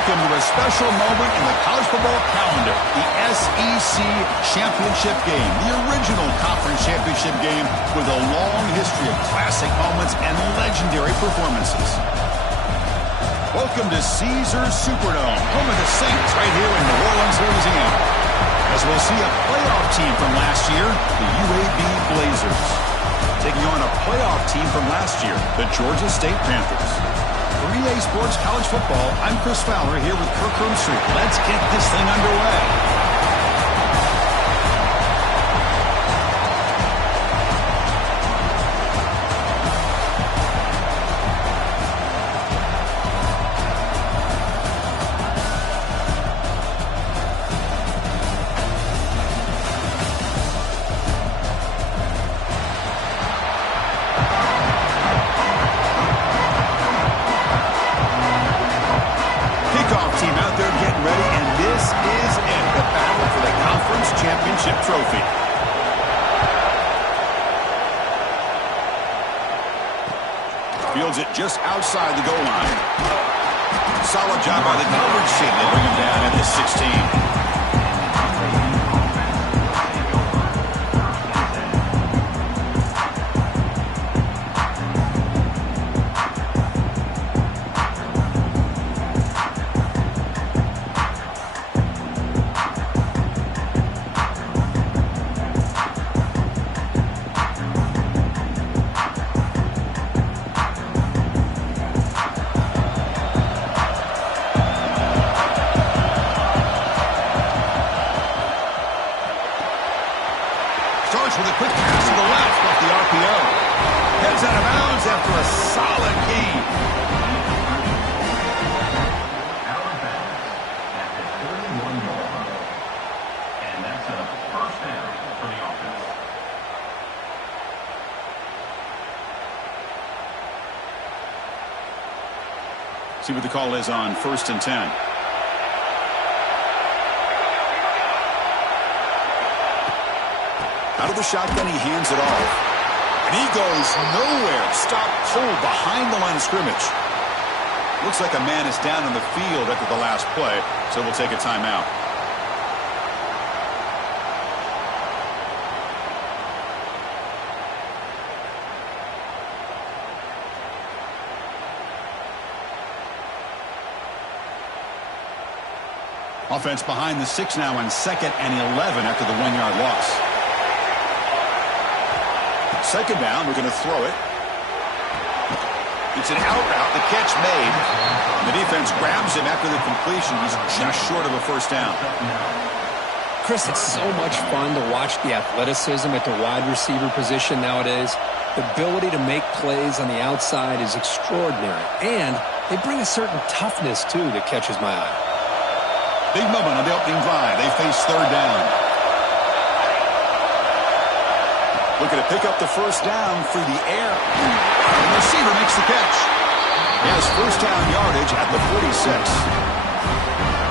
Welcome to a special moment in the college football calendar, the SEC Championship Game, the original conference championship game with a long history of classic moments and legendary performances. Welcome to Caesars Superdome, home of the Saints right here in New Orleans, Louisiana. As we'll see a playoff team from last year, the UAB Blazers, taking on a playoff team from last year, the Georgia State Panthers. For EA Sports College Football, I'm Chris Fowler here with Kirk Roomstreet. Let's get this thing underway. Trophy. Fields it just outside the goal line. Solid job by the coverage team. They bring him down at the 16. Starts with a quick pass to the left off the RPO. Heads out of bounds after a solid gain. Out of bounds at the 31-yard line. And that's a first down for the offense. See what the call is on 1st and 10. Out of the shotgun, he hands it off. And he goes nowhere. Stop cold behind the line of scrimmage. Looks like a man is down on the field after the last play, so we'll take a timeout. Offense behind the 6 now on 2nd and 11 after the 1-yard loss. Second down, we're going to throw it. It's an out route, the catch made. The defense grabs him after the completion. He's just short of a first down. Chris, it's so much fun to watch the athleticism at the wide receiver position nowadays. The ability to make plays on the outside is extraordinary. And they bring a certain toughness, too, that catches my eye. Big moment on the opening drive. They face third down. Looking to pick up the first down through the air. And the receiver makes the catch. He has first down yardage at the 46.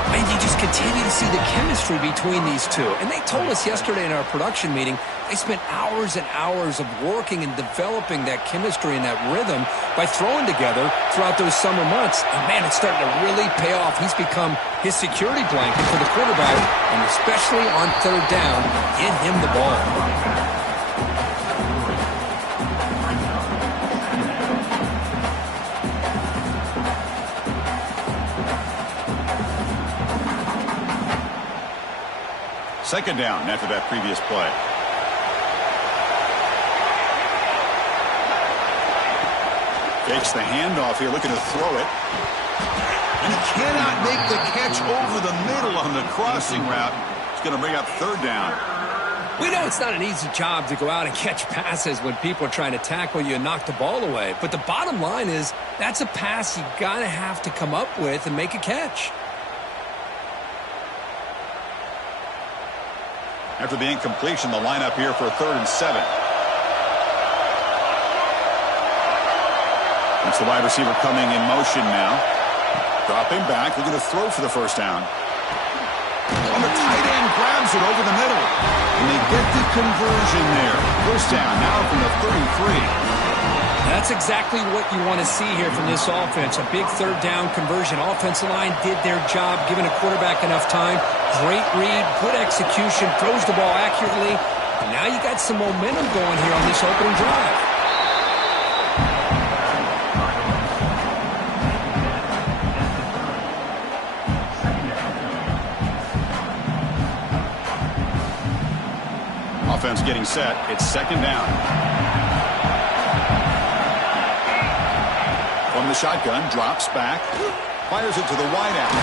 And you just continue to see the chemistry between these two. And they told us yesterday in our production meeting, they spent hours and hours of working and developing that chemistry and that rhythm by throwing together throughout those summer months. And, man, it's starting to really pay off. He's become his security blanket for the quarterback, and especially on third down, get him the ball. Second down after that previous play. Takes the handoff here, looking to throw it. And he cannot make the catch over the middle on the crossing route. It's going to bring up third down. We know it's not an easy job to go out and catch passes when people are trying to tackle you and knock the ball away. But the bottom line is that's a pass you got to have to come up with and make a catch. After the incompletion, the lineup here for 3rd and 7. It's the wide receiver coming in motion now. Dropping back, looking to throw for the first down. On the tight end, grabs it over the middle. And they get the conversion there. First down now from the 33. That's exactly what you want to see here from this offense. A big third down conversion. Offensive line did their job, giving a quarterback enough time. Great read, good execution, throws the ball accurately. And now you got some momentum going here on this opening drive. Offense getting set. It's second down. From the shotgun, drops back, fires it to the wideout,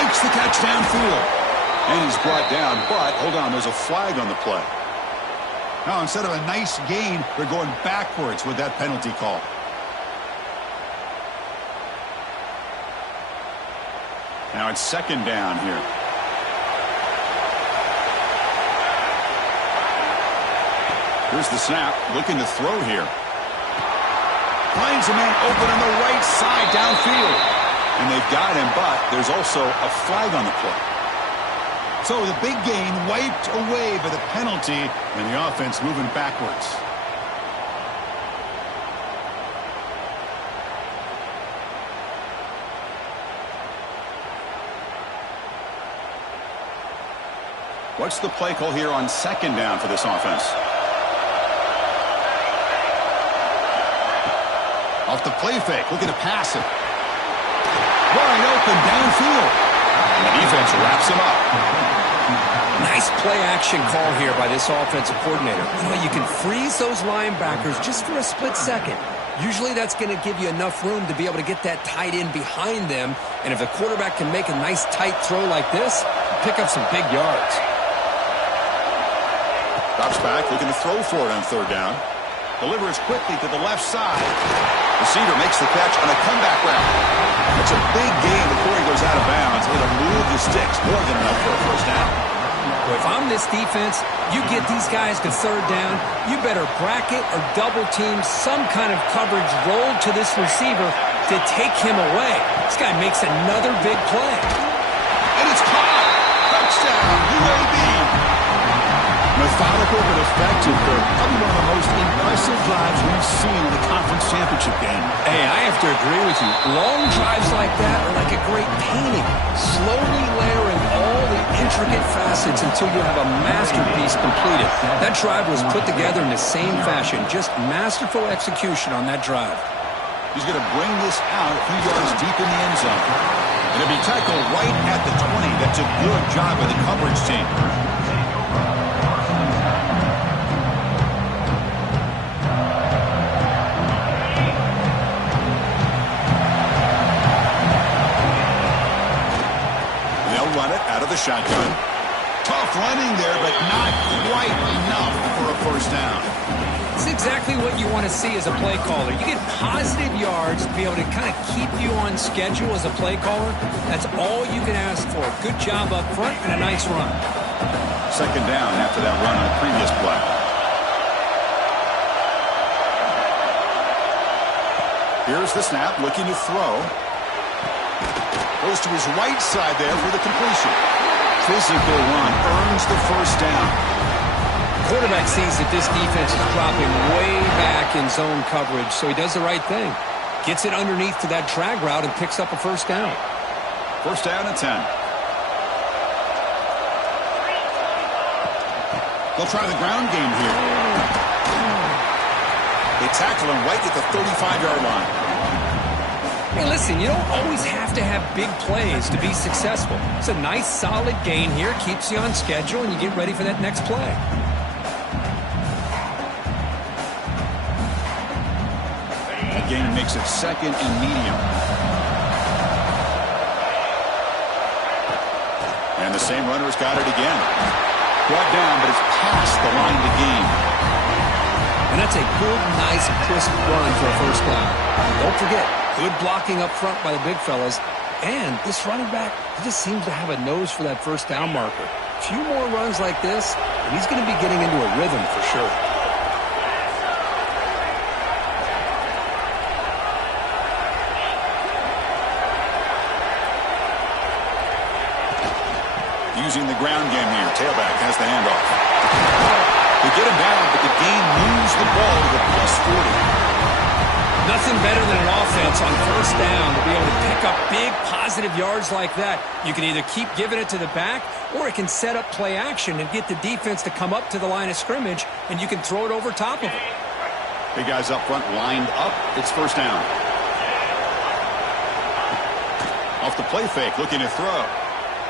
makes the catch downfield, and he's brought down. But hold on, there's a flag on the play. Now instead of a nice gain, they're going backwards with that penalty call. Now it's second down here. Here's the snap, looking to throw here. Finds a man open on the right side downfield. And they've got him, but there's also a flag on the play. So the big gain wiped away by the penalty, and the offense moving backwards. What's the play call here on second down for this offense? Off the play fake, looking to pass it. Wide open downfield. And the defense wraps him up. Nice play action call here by this offensive coordinator. You know, you can freeze those linebackers just for a split second. Usually that's going to give you enough room to be able to get that tight end behind them. And if the quarterback can make a nice tight throw like this, pick up some big yards. Drops back, looking to throw for it on third down. Delivers quickly to the left side. Receiver makes the catch on a comeback route. It's a big gain before he goes out of bounds. It'll move the sticks more than enough for a first down. Well, if I'm this defense, you get these guys to third down, you better bracket or double team some kind of coverage roll to this receiver to take him away. This guy makes another big play. And it's caught. Touchdown, UAB. Methodical but effective for probably one of the most impressive drives we've seen in the conference championship game. Hey, I have to agree with you. Long drives like that are like a great painting. Slowly layering all the intricate facets until you have a masterpiece completed. That drive was put together in the same fashion. Just masterful execution on that drive. He's going to bring this out a few yards deep in the end zone. And it'll be tackled right at the 20. That's a good job by the coverage team. Run it out of the shotgun. Tough running there, but not quite enough for a first down. It's exactly what you want to see as a play caller. You get positive yards to be able to kind of keep you on schedule as a play caller. That's all you can ask for. Good job up front and a nice run. Second down after that run on the previous play. Here's the snap, looking to throw. Goes to his right side there for the completion. Physical run, earns the first down. The quarterback sees that this defense is dropping way back in zone coverage, so he does the right thing. Gets it underneath to that drag route and picks up a first down. First down and 10. They'll try the ground game here. They tackle him right at the 35-yard line. Hey, listen, you don't always have to have big plays to be successful. It's a nice, solid gain here. Keeps you on schedule, and you get ready for that next play. That gain makes it second and medium. And the same runner's got it again. Brought down, but it's past the line to gain. And that's a good, nice, crisp run for a first down. Don't forget, good blocking up front by the big fellas. And this running back, he just seems to have a nose for that first down marker. A few more runs like this, and he's going to be getting into a rhythm for sure. Using the ground game here. Tailback has the handoff. They get him down, but the gain moves the ball to the +40. Nothing better than an offense on first down to be able to pick up big positive yards like that. You can either keep giving it to the back, or it can set up play action and get the defense to come up to the line of scrimmage, and you can throw it over top of them. Big guys up front lined up. It's first down. Off the play fake, looking to throw.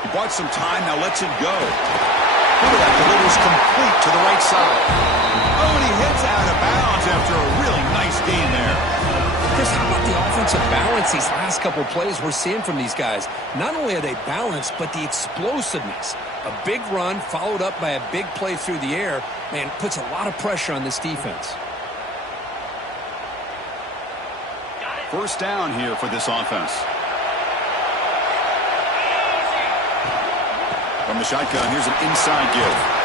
He bought some time, now lets it go. Quarterback delivers complete to the right side. Oh, and he hits out of bounds after a really nice gain there. Chris, how about the offensive balance these last couple plays we're seeing from these guys? Not only are they balanced, but the explosiveness. A big run followed up by a big play through the air, man, puts a lot of pressure on this defense. First down here for this offense. From the shotgun, here's an inside give.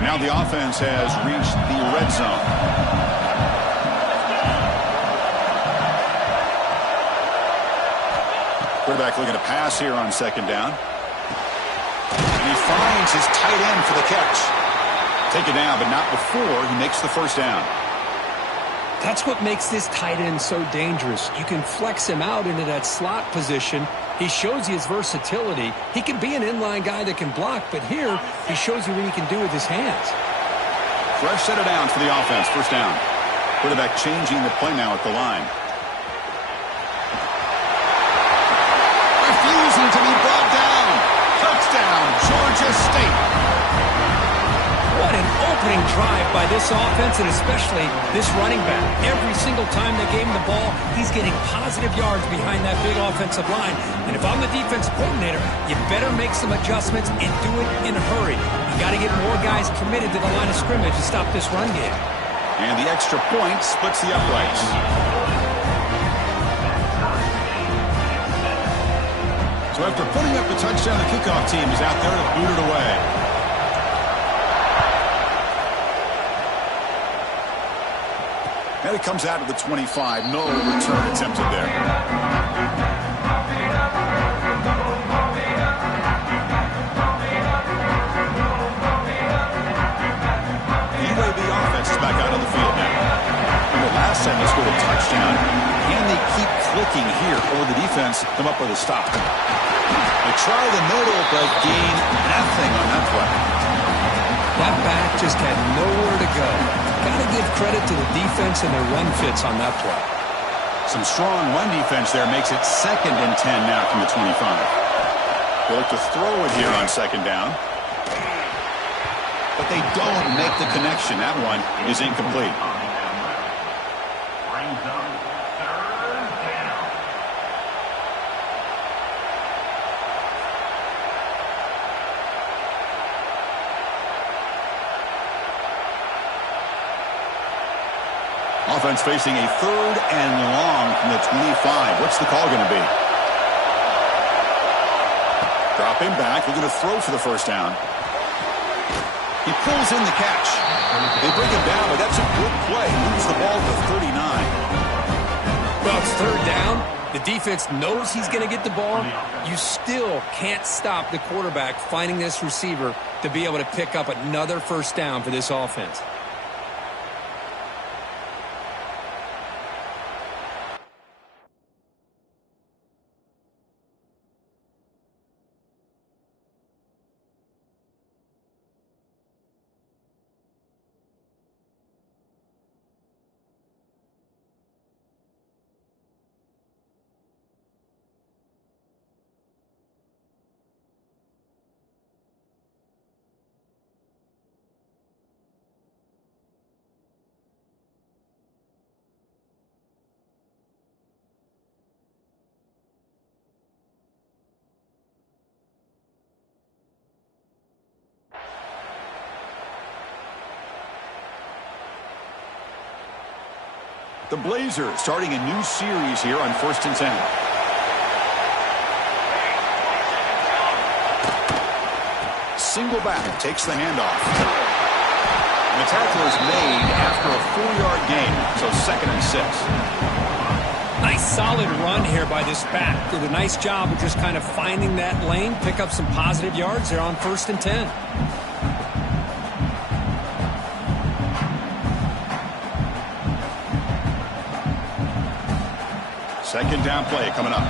Now the offense has reached the red zone. Quarterback looking to pass here on second down. And he finds his tight end for the catch. Taken down, but not before he makes the first down. That's what makes this tight end so dangerous. You can flex him out into that slot position. He shows you his versatility. He can be an inline guy that can block, but here he shows you what he can do with his hands. Fresh set of downs for the offense. First down. Quarterback changing the play now at the line. Refusing to be brought down. Touchdown, Georgia State. What an opening drive by this offense, and especially this running back. Every single time they gave him the ball, he's getting positive yards behind that big offensive line. And if I'm the defensive coordinator, you better make some adjustments and do it in a hurry. You got to get more guys committed to the line of scrimmage to stop this run game. And the extra point splits the uprights. So after putting up the touchdown, the kickoff team is out there to boot it away. And it comes out of the 25. No return attempted there. The UAB offense is back out on the field now. And the last time they scored a touchdown. Can they keep clicking here, or the defense come up with a stop? They try the middle, but gain nothing on that play. That back just had nowhere to go. Got to give credit to the defense and their run fits on that play. Some strong run defense there makes it 2nd and 10 now from the 25. They look to throw it here on second down. But they don't make the connection. That one is incomplete. Brings up third down. Offense facing a 3rd and long from the 25. What's the call going to be? Dropping back, looking to throw for the first down. He pulls in the catch. They bring him down, but that's a good play. Moves the ball to 39. Well, it's third down. The defense knows he's going to get the ball. You still can't stop the quarterback finding this receiver to be able to pick up another first down for this offense. The Blazers starting a new series here on 1st and 10. Single back, takes the handoff. And the tackle is made after a 4-yard gain, so 2nd and 6. Nice solid run here by this back. Did a nice job of just kind of finding that lane, pick up some positive yards there on 1st and 10. Second down play coming up.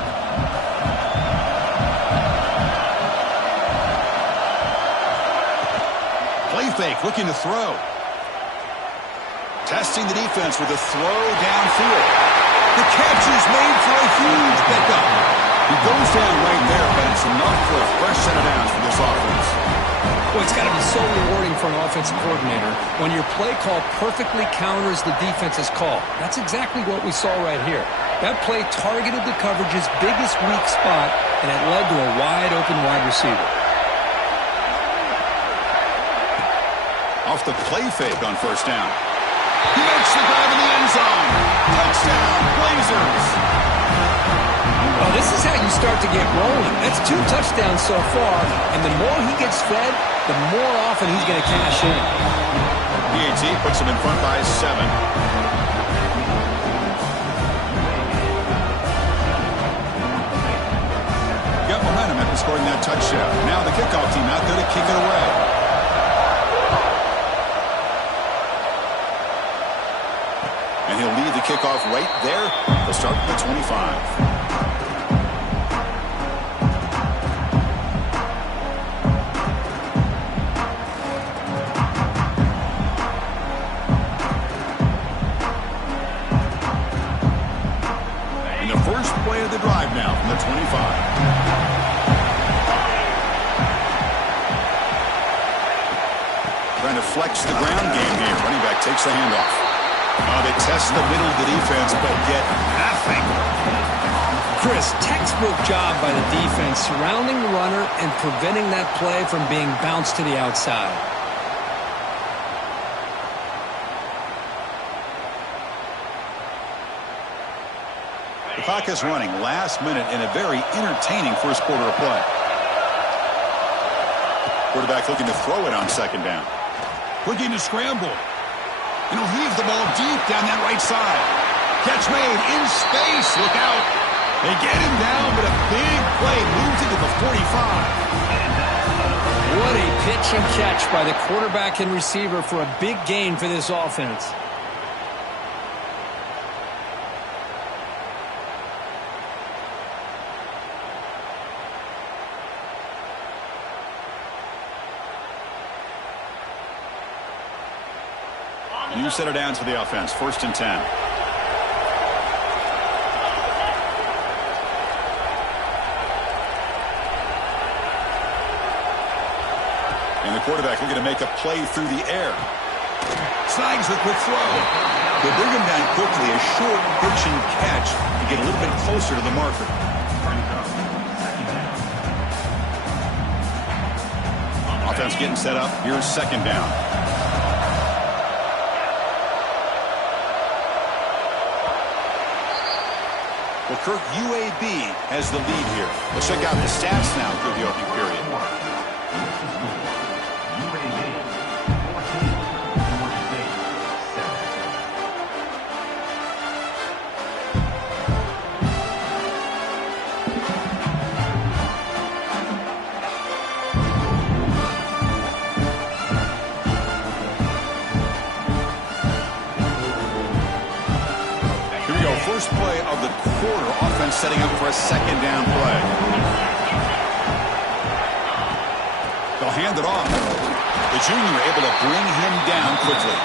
Play fake, looking to throw. Testing the defense with a throw downfield. The catch is made for a huge pickup. He goes down right there, but it's enough for a fresh set of downs for this offense. Well, it's got to be so rewarding for an offensive coordinator when your play call perfectly counters the defense's call. That's exactly what we saw right here. That play targeted the coverage's biggest weak spot, and it led to a wide-open wide receiver. Off the play fake on 1st down. He makes the grab in the end zone. Touchdown, Blazers. Well, this is how you start to get rolling. That's 2 touchdowns so far, and the more he gets fed, the more often he's going to cash in. PAT puts him in front by 7. Got momentum after scoring that touchdown. Now the kickoff team out there to kick it away. And he'll lead the kickoff right there to start at the 25. The drive now from the 25. Trying to flex the ground game here. Running back takes the handoff. They test the middle of the defense, but get nothing. Chris, textbook job by the defense surrounding the runner and preventing that play from being bounced to the outside. The clock is running last minute in a very entertaining first quarter of play. Quarterback looking to throw it on 2nd down. Looking to scramble. And he'll heave the ball deep down that right side. Catch made in space. Look out. They get him down, but a big play moves it to the 45. What a pitch and catch by the quarterback and receiver for a big gain for this offense. New set of downs for the offense. 1st and 10. And the quarterback looking to make a play through the air. Snags the quick throw. They bring him down quickly. A short pitch and catch to get a little bit closer to the marker. Offense getting set up. Here's 2nd down. Well, Kirk, UAB has the lead here. Let's check out the stats now through the opening period. First play of the quarter, offense setting up for a 2nd down play. They'll hand it off. The junior able to bring him down quickly.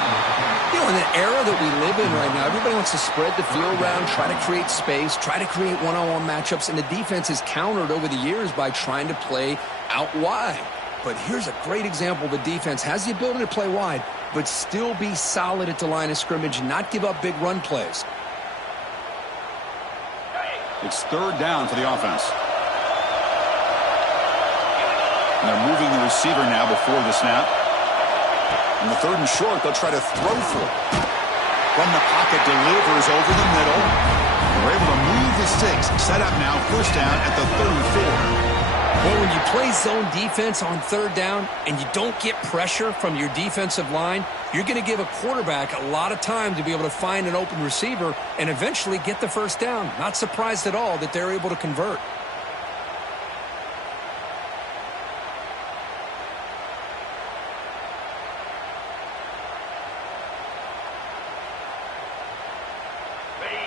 You know, in the era that we live in right now, everybody wants to spread the field around, try to create space, try to create one-on-one matchups, and the defense is countered over the years by trying to play out wide. But here's a great example. The defense has the ability to play wide, but still be solid at the line of scrimmage, not give up big run plays. It's 3rd down for the offense. And they're moving the receiver now before the snap. And the 3rd and short, they'll try to throw for it. From the pocket, delivers over the middle. We're able to move the sticks. Set up now, first down at the 34. Well, when you play zone defense on third down and you don't get pressure from your defensive line, you're going to give a quarterback a lot of time to be able to find an open receiver and eventually get the first down. Not surprised at all that they're able to convert.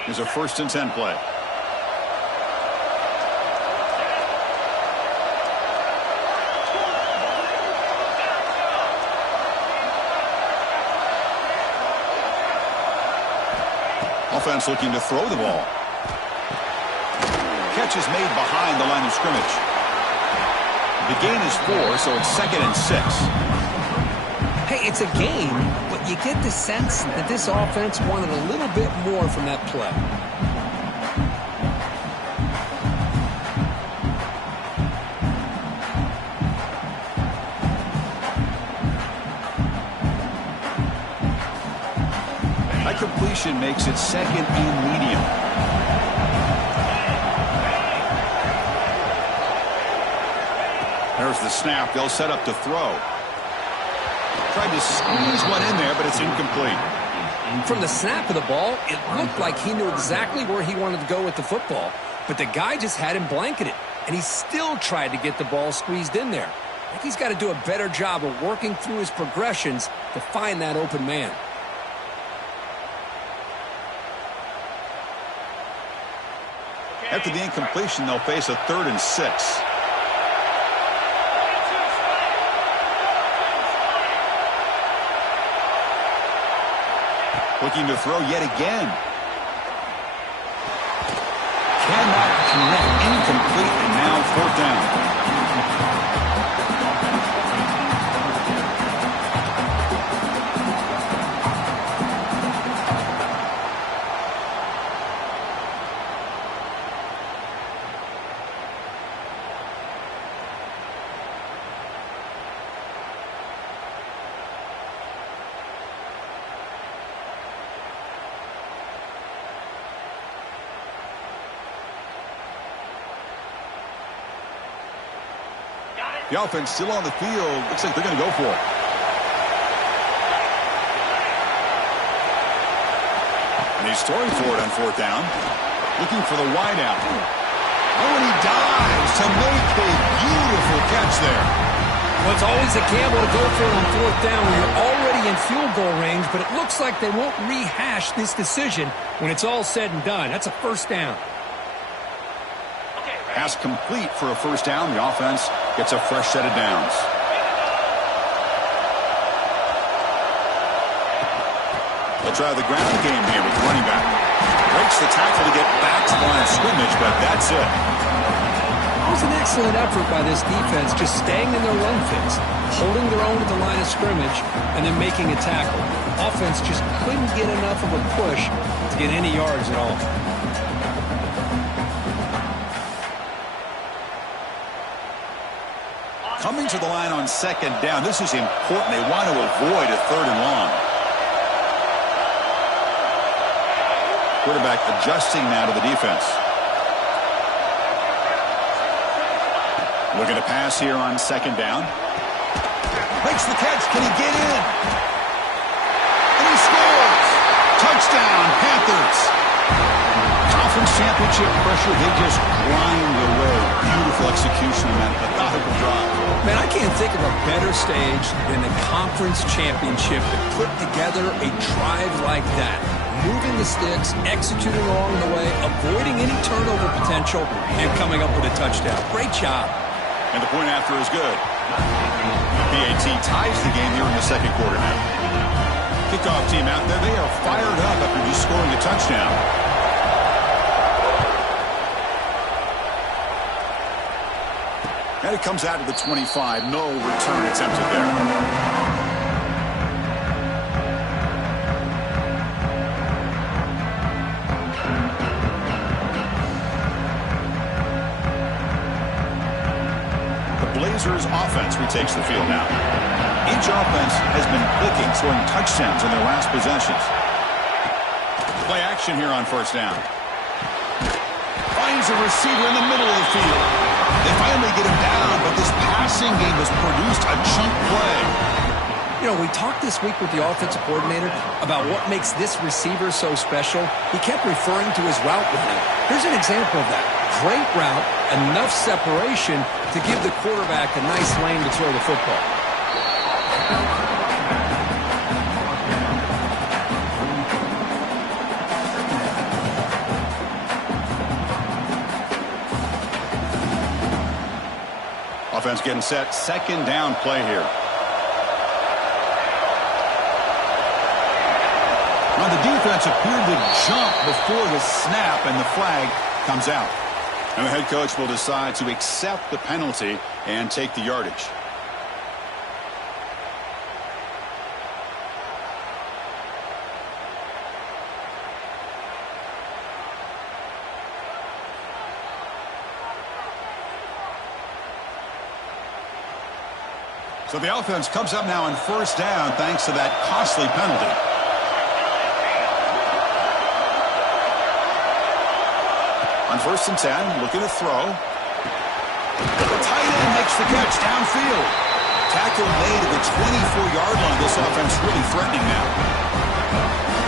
Here's a 1st and 10 play. Offense looking to throw the ball. Catch is made behind the line of scrimmage. The gain is 4, so it's 2nd and 6. Hey, it's a game, but you get the sense that this offense wanted a little bit more from that play. That completion makes it 2nd and medium. There's the snap. They'll set up to throw. Tried to squeeze one in there, but it's incomplete. From the snap of the ball, it looked like he knew exactly where he wanted to go with the football, but the guy just had him blanketed, and he still tried to get the ball squeezed in there. I think he's got to do a better job of working through his progressions to find that open man. After the incompletion, they'll face a 3rd and 6. Looking to throw yet again. Cannot connect, incomplete, and now 4th down. The offense still on the field. Looks like they're going to go for it. And he's throwing for it on 4th down. Looking for the wideout. Oh, and he dives to make a beautiful catch there. Well, it's always a gamble to go for it on 4th down when you're already in field goal range, but it looks like they won't rehash this decision when it's all said and done. That's a 1st down. Pass complete for a 1st down. The offense gets a fresh set of downs. They'll try the ground game here with the running back. Breaks the tackle to get back to the line of scrimmage, but that's it. It was an excellent effort by this defense, just staying in their run fits, holding their own at the line of scrimmage, and then making a tackle. Offense just couldn't get enough of a push to get any yards at all. Coming to the line on 2nd down. This is important. They want to avoid a 3rd and long. Quarterback adjusting now to the defense. Looking to pass here on 2nd down. Makes the catch. Can he get in? And he scores. Touchdown, Panthers. Conference championship pressure. They just grind away. Beautiful execution on that methodical drive. Man, I can't think of a better stage than the conference championship to put together a drive like that. Moving the sticks, executing along the way, avoiding any turnover potential, and coming up with a touchdown. Great job. And the point after is good. PAT ties the game here in the 2nd quarter now. Kickoff team out there, they are fired up after just scoring a touchdown. And it comes out to the 25. No return attempted there. Blazers offense retakes the field now. Each offense has been clicking, scoring touchdowns in their last possessions. Play action here on first down. Finds a receiver in the middle of the field. They finally get him down, but this passing game has produced a chunk play. You know, we talked this week with the offensive coordinator about what makes this receiver so special. He kept referring to his route running. Here's an example of that. Great route, enough separation to give the quarterback a nice lane to throw the football. Offense getting set. Second down play here. Now the defense appeared to jump before the snap, and the flag comes out. And the head coach will decide to accept the penalty and take the yardage. So the offense comes up now on first down thanks to that costly penalty. On first and 10, looking to throw. The tight end makes the catch downfield. Tackle made at the 24-yard line. This offense really threatening now.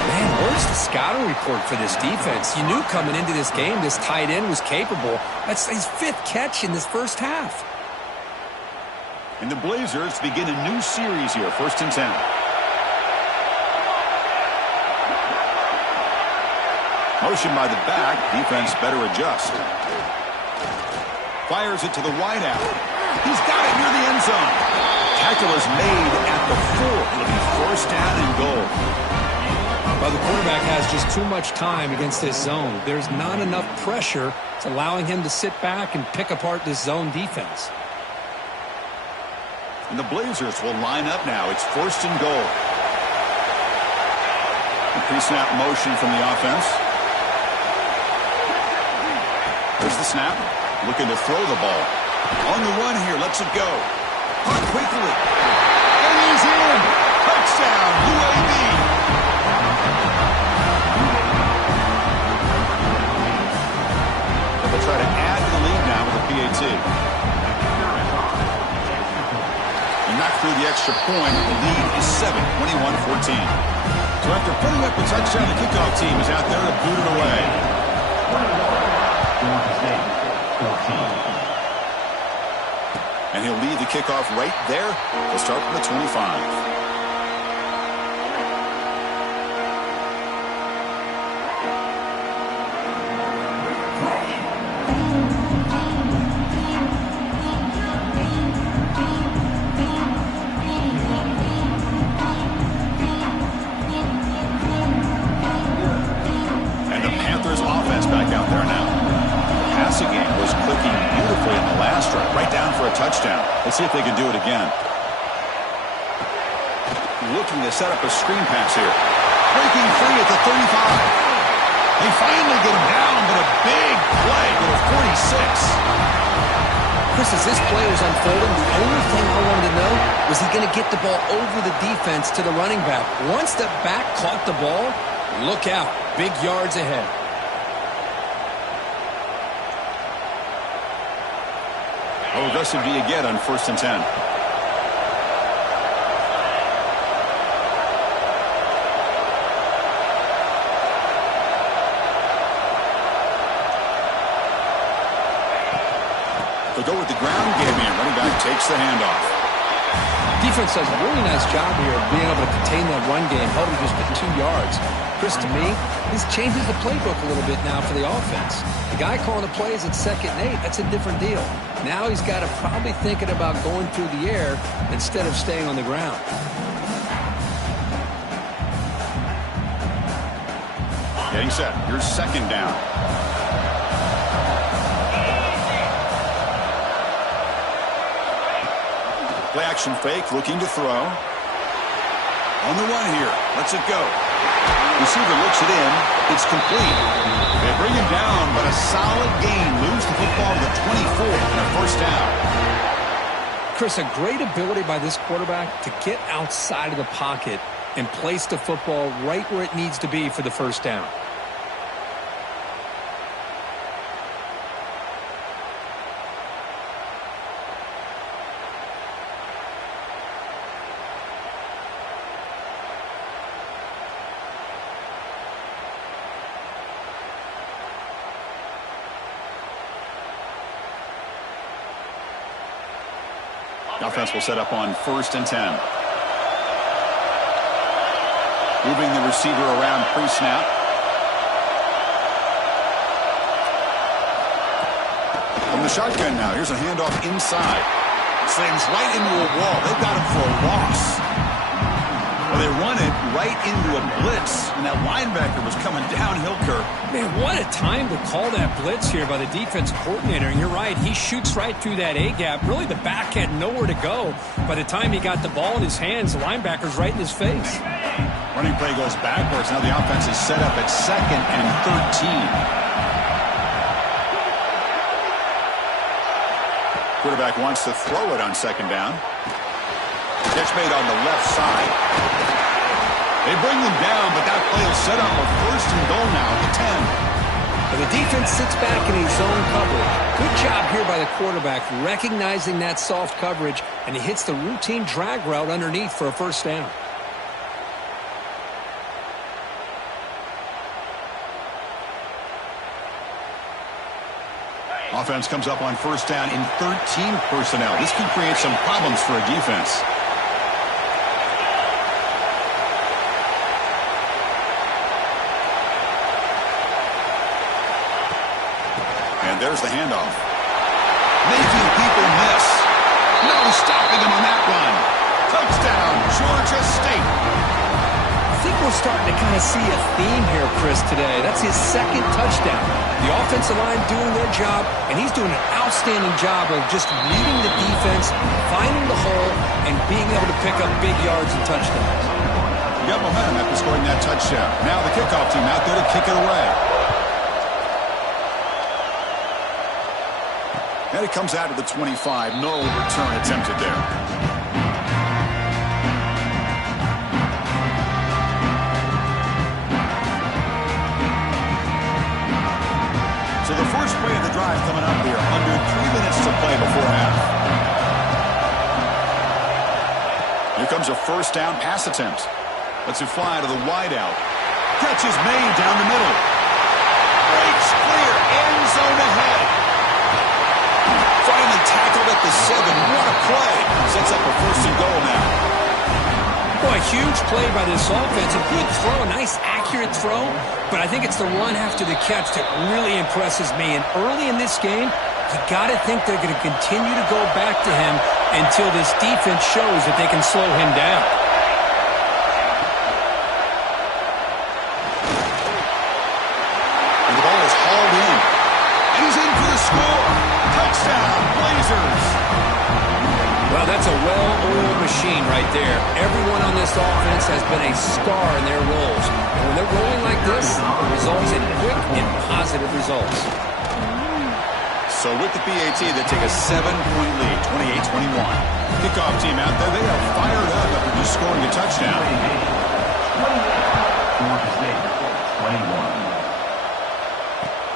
Man, where's the scouting report for this defense? You knew coming into this game this tight end was capable. That's his 5th catch in this first half. And the Blazers begin a new series here, first and 10. Motion by the back. Defense better adjust. Fires it to the wide out. He's got it near the end zone. Tackle is made at the 4. It'll be first down and goal. Well, the quarterback has just too much time against this zone. There's not enough pressure. It's allowing him to sit back and pick apart this zone defense. And the Blazers will line up now. It's first and goal. Pre-snap motion from the offense. There's the snap. Looking to throw the ball. On the run here. Lets it go. Caught quickly. And he's in. Touchdown, UAB. They'll try to add to the lead now with a PAT. And knock through the extra point. The lead is 7, 21-14. So after putting up a touchdown, the kickoff team is out there to boot it away. And he'll lead the kickoff right there. He'll start from the 25. And the Panthers offense back out there now. Passing game was clicking beautifully in the last drive, right down for a touchdown. Let's see if they can do it again. Looking to set up a screen pass here. Breaking free at the 35. They finally get him down, but a big play to the 46. Chris, as this play was unfolding, the only thing I wanted to know was he going to get the ball over the defense to the running back. Once the back caught the ball, look out. Big yards ahead. How aggressive do you get on first and 10? They'll go with the ground game here. Running back takes the handoff. Defense does a really nice job here of being able to contain that run game, held him just at 2 yards. Chris, to me, this changes the playbook a little bit now for the offense. The guy calling the plays at 2nd and 8, that's a different deal. Now he's got to probably thinking about going through the air instead of staying on the ground. Getting set. Here's second down. Play action fake, looking to throw. On the run here. Lets it go. Receiver looks it in. It's complete. They bring him down, but a solid gain. Moves the football to the 24 and a first down. Chris, a great ability by this quarterback to get outside of the pocket and place the football right where it needs to be for the first down. Offense will set up on 1st and 10. Moving the receiver around pre-snap. From the shotgun now. Here's a handoff inside. Slams right into a wall. They've got him for a loss. Well, they run it right into a blitz, and that linebacker was coming downhill, Kirk. Man, what a time to call that blitz here by the defense coordinator. And you're right, he shoots right through that A-gap. Really, the back had nowhere to go. By the time he got the ball in his hands, the linebacker's right in his face. Running play goes backwards. Now the offense is set up at 2nd and 13. Quarterback wants to throw it on 2nd down. Catch made on the left side. They bring them down, but that play will set up a 1st and goal now at the 10. And the defense sits back in his zone coverage. Good job here by the quarterback recognizing that soft coverage, and he hits the routine drag route underneath for a 1st down. Offense comes up on 1st down in 13 personnel. This can create some problems for a defense. And there's the handoff. Making people miss. No stopping him on that run. Touchdown, Georgia State. I think we're starting to kind of see a theme here, Chris, today. That's his 2nd touchdown. The offensive line doing their job, and he's doing an outstanding job of just reading the defense, finding the hole, and being able to pick up big yards and touchdowns. He got momentum after scoring that touchdown. Now the kickoff team out there to kick it away. And it comes out to the 25. No return attempted there. So the first play of the drive coming up here. Under 3 minutes to play before half. Here comes a 1st down pass attempt. Lets it fly to the wideout. Catch is made down the middle. Breaks clear. End zone ahead. Finally tackled at the 7. What a play. Sets up a 1st and goal now. Boy, a huge play by this offense. A good throw, a nice accurate throw. But I think it's the run after the catch that really impresses me. And early in this game, you got to think they're going to continue to go back to him until this defense shows that they can slow him down. And the ball is hauled in. And he's in for the score. Touchdown, Blazers. Well, that's a well-oiled machine right there. Everyone on this offense has been a star in their roles. And when they're rolling like this, it results in quick and positive results. So with the PAT, they take a 7-point lead, 28-21. Kickoff team out there, they are fired up after just scoring a touchdown.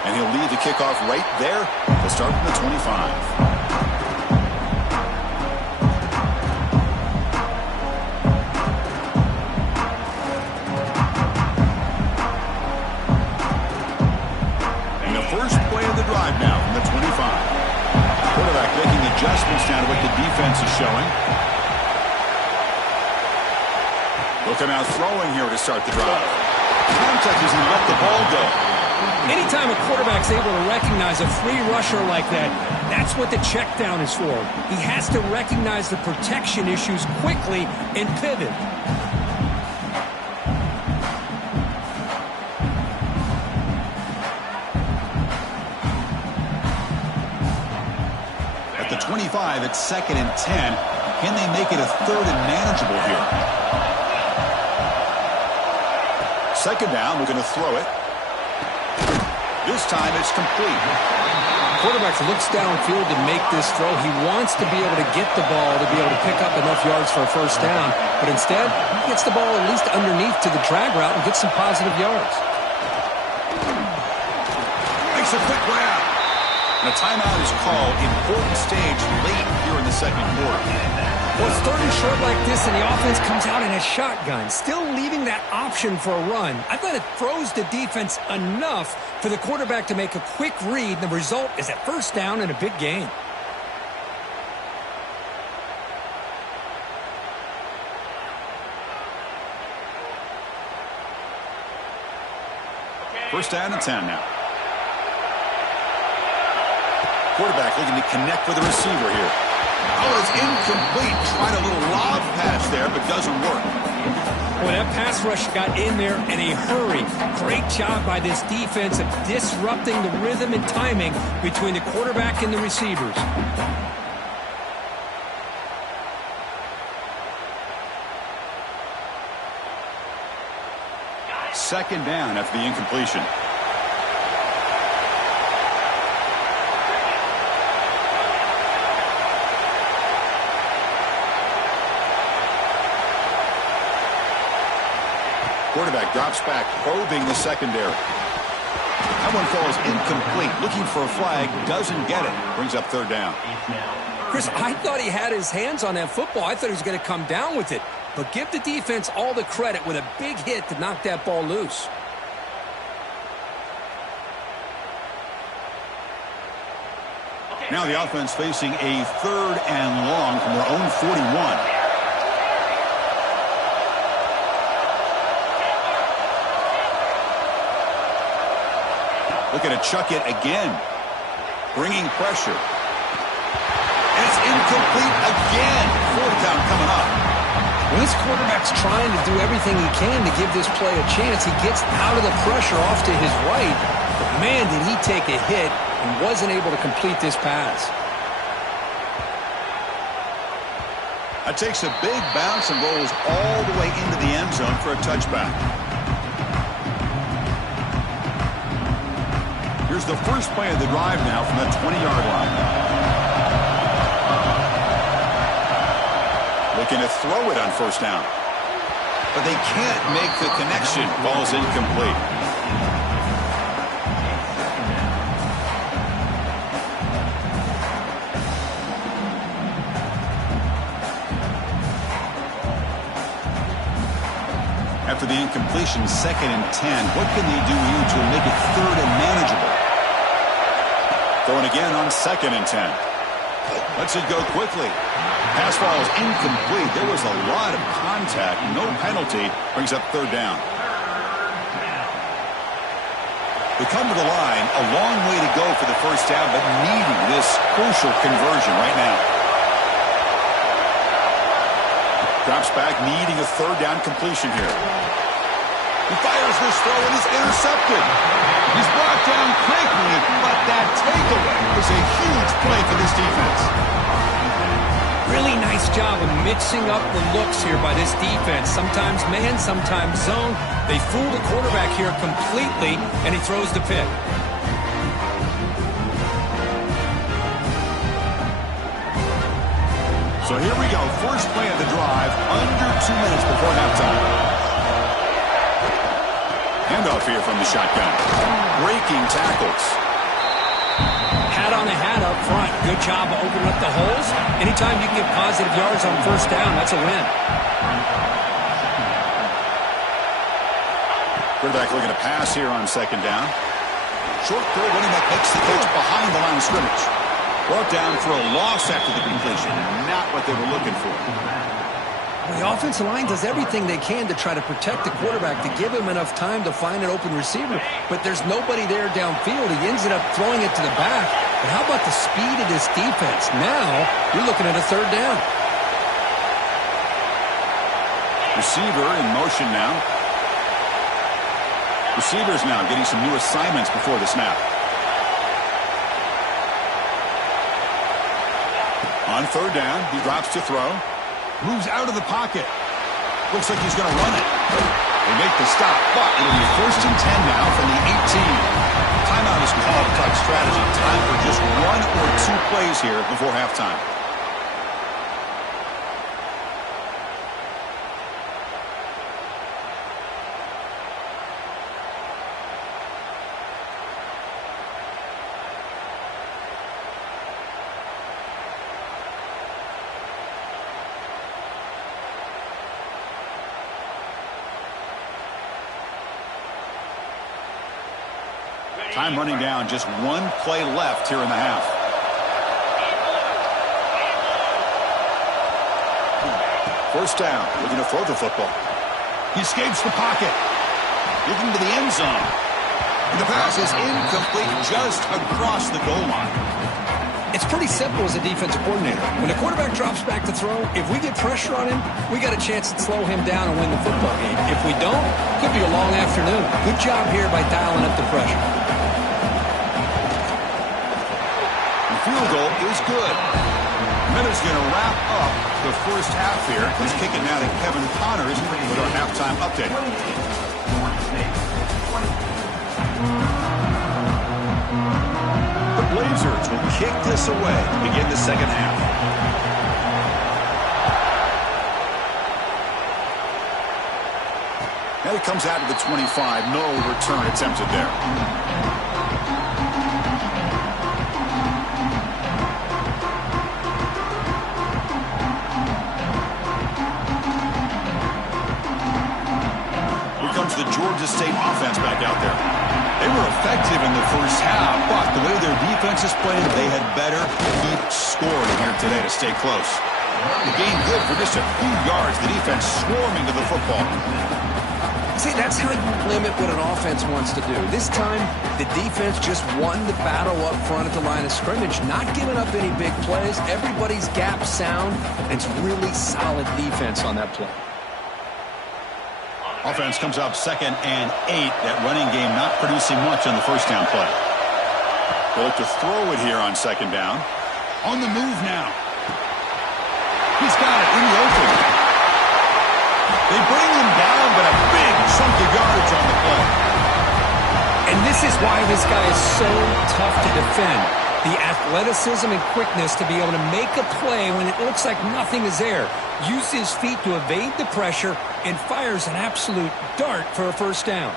And he'll lead the kickoff right there. They'll start from the 25. First play of the drive now from the 25. Quarterback making adjustments now to what the defense is showing. They'll come out throwing here to start the drive. Contact as he let the ball go. Anytime a quarterback's able to recognize a free rusher like that, that's what the check down is for. He has to recognize the protection issues quickly and pivot. At the 25, it's 2nd and 10. Can they make it a 3rd and manageable here? 2nd down, we're going to throw it. This time it's complete. Quarterback looks downfield to make this throw. He wants to be able to get the ball to be able to pick up enough yards for a 1st down. But instead, he gets the ball at least underneath to the drag route and gets some positive yards. Makes a quick grab. And a timeout is called. Important stage late here in the 2nd quarter. Well, it's 3rd and short like this, and the offense comes out in a shotgun, still leaving that option for a run. I thought it throws the defense enough for the quarterback to make a quick read. The result is a 1st down and a big gain. First down and 10 now. Quarterback looking to connect with the receiver here. Oh, it's incomplete. Tried a little lob pass there, but doesn't work. Boy, that pass rush got in there in a hurry. Great job by this defense of disrupting the rhythm and timing between the quarterback and the receivers. Second down after the incompletion. Quarterback drops back, probing the secondary. That one falls incomplete. Looking for a flag, doesn't get it. Brings up third down. Chris, I thought he had his hands on that football. I thought he was going to come down with it. But give the defense all the credit with a big hit to knock that ball loose. Now the offense facing a third and long from their own 41. Looking to chuck it again. Bringing pressure. And it's incomplete again. Fourth down coming up. When this quarterback's trying to do everything he can to give this play a chance, he gets out of the pressure off to his right. But man, did he take a hit and wasn't able to complete this pass. That takes a big bounce and rolls all the way into the end zone for a touchback. Here's the first play of the drive now from the 20-yard line. Looking to throw it on first down. But they can't make the connection. Ball's incomplete. After the incompletion, 2nd and 10. What can they do here to make it third and manageable? Throwing again on 2nd and 10. Lets it go quickly. Pass ball is incomplete. There was a lot of contact. No penalty. Brings up third down. They come to the line. A long way to go for the first down, but needing this crucial conversion right now. Drops back, needing a third down completion here. He fires this throw and is intercepted. He's brought down quickly, but that takeaway is a huge play for this defense. Really nice job of mixing up the looks here by this defense. Sometimes man, sometimes zone. They fool the quarterback here completely, and he throws the pick. So here we go. First play of the drive, under 2 minutes before halftime. Handoff here from the shotgun. Breaking tackles. Hat on a hat up front. Good job of opening up the holes. Anytime you can get positive yards on first down, that's a win. Quarterback looking to pass here on second down. Short throw, running back makes the catch behind the line of scrimmage. Brought down for a loss after the completion. Not what they were looking for. Well, the offensive line does everything they can to try to protect the quarterback, to give him enough time to find an open receiver. But there's nobody there downfield. He ends up throwing it to the back. But how about the speed of this defense? Now you're looking at a third down. Receiver in motion now. Receivers now getting some new assignments before the snap. On third down, he drops to throw. Moves out of the pocket. Looks like he's going to run it. They make the stop, but it'll be first and 10 now from the 18. Timeout is called to talk strategy. Time for just 1 or 2 plays here before halftime. Time running down, just 1 play left here in the half. First down, looking to throw the football. He escapes the pocket. Looking to the end zone. And the pass is incomplete just across the goal line. It's pretty simple as a defensive coordinator. When the quarterback drops back to throw, if we get pressure on him, we got a chance to slow him down and win the football game. If we don't, could be a long afternoon. Good job here by dialing up the pressure. The field goal is good. Minutes going to wrap up the first half here. Let's kick it now to Kevin Connors with our halftime update. The Blazers will kick this away to begin the second half. And it comes out to the 25. No return attempted there. The Georgia State offense back out there. They were effective in the first half, but the way their defense is playing, they had better keep scoring here today to stay close. The game good for just a few yards. The defense swarming to the football. See, that's how you limit what an offense wants to do. This time, the defense just won the battle up front at the line of scrimmage, not giving up any big plays. Everybody's gap sound, and it's really solid defense on that play. Offense comes up 2nd and 8. That running game not producing much on the first down play. They'll look to throw it here on 2nd down. On the move now. He's got it in the open. They bring him down, but a big chunk of yardage on the play. And this is why this guy is so tough to defend. The athleticism and quickness to be able to make a play when it looks like nothing is there. Use his feet to evade the pressure and fires an absolute dart for a first down.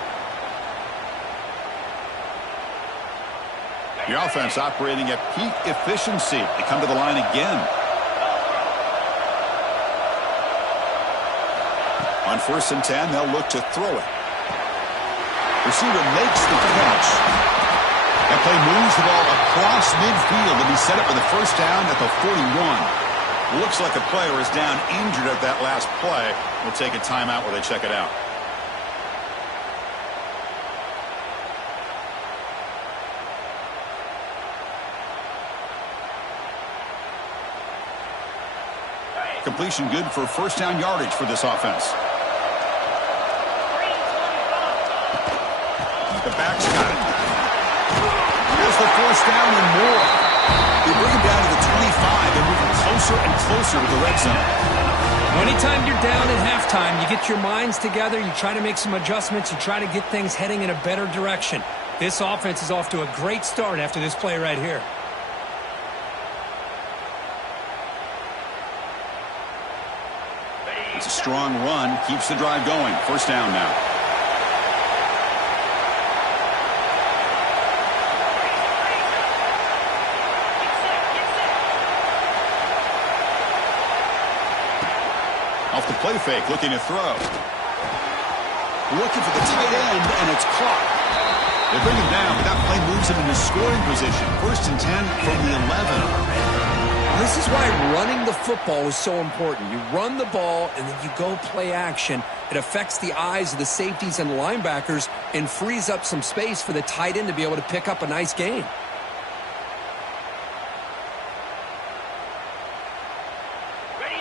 The offense operating at peak efficiency. They come to the line again. On 1st and 10, they'll look to throw it. Receiver makes the catch. That play moves the ball across midfield to be set up for the first down at the 41. Looks like a player is down injured at that last play. We'll take a timeout while they check it out. Completion good for first down yardage for this offense. The back's got it. Here's the first down and more. They bring him down to the 25 and moving closer and closer to the red zone. Anytime you're down at halftime, you get your minds together, you try to make some adjustments, you try to get things heading in a better direction. This offense is off to a great start after this play right here. It's a strong run, keeps the drive going. First down now. Off the play fake, looking to throw. Looking for the tight end, and it's caught. They bring him down, but that play moves him into scoring position. 1st and 10 from the 11. This is why running the football is so important. You run the ball, and then you go play action. It affects the eyes of the safeties and the linebackers and frees up some space for the tight end to be able to pick up a nice gain.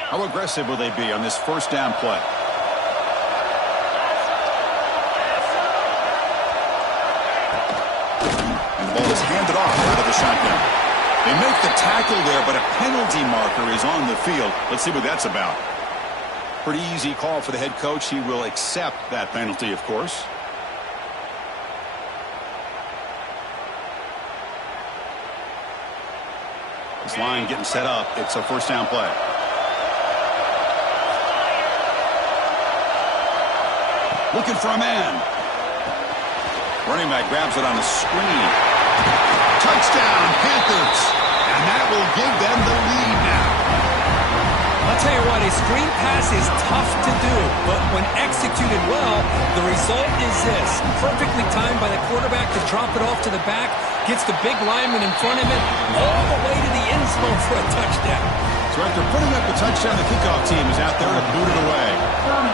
How aggressive will they be on this first down play? And the ball is handed off out of the shotgun. They make the tackle there, but a penalty marker is on the field. Let's see what that's about. Pretty easy call for the head coach. He will accept that penalty, of course. This line getting set up. It's a first down play. Looking for a man. Running back grabs it on the screen. Touchdown, Panthers. And that will give them the lead now. I'll tell you what, a screen pass is tough to do, but when executed well, the result is this. Perfectly timed by the quarterback to drop it off to the back, gets the big lineman in front of him, all the way to the end zone for a touchdown. So after putting up the touchdown, the kickoff team is out there to boot it away. 31,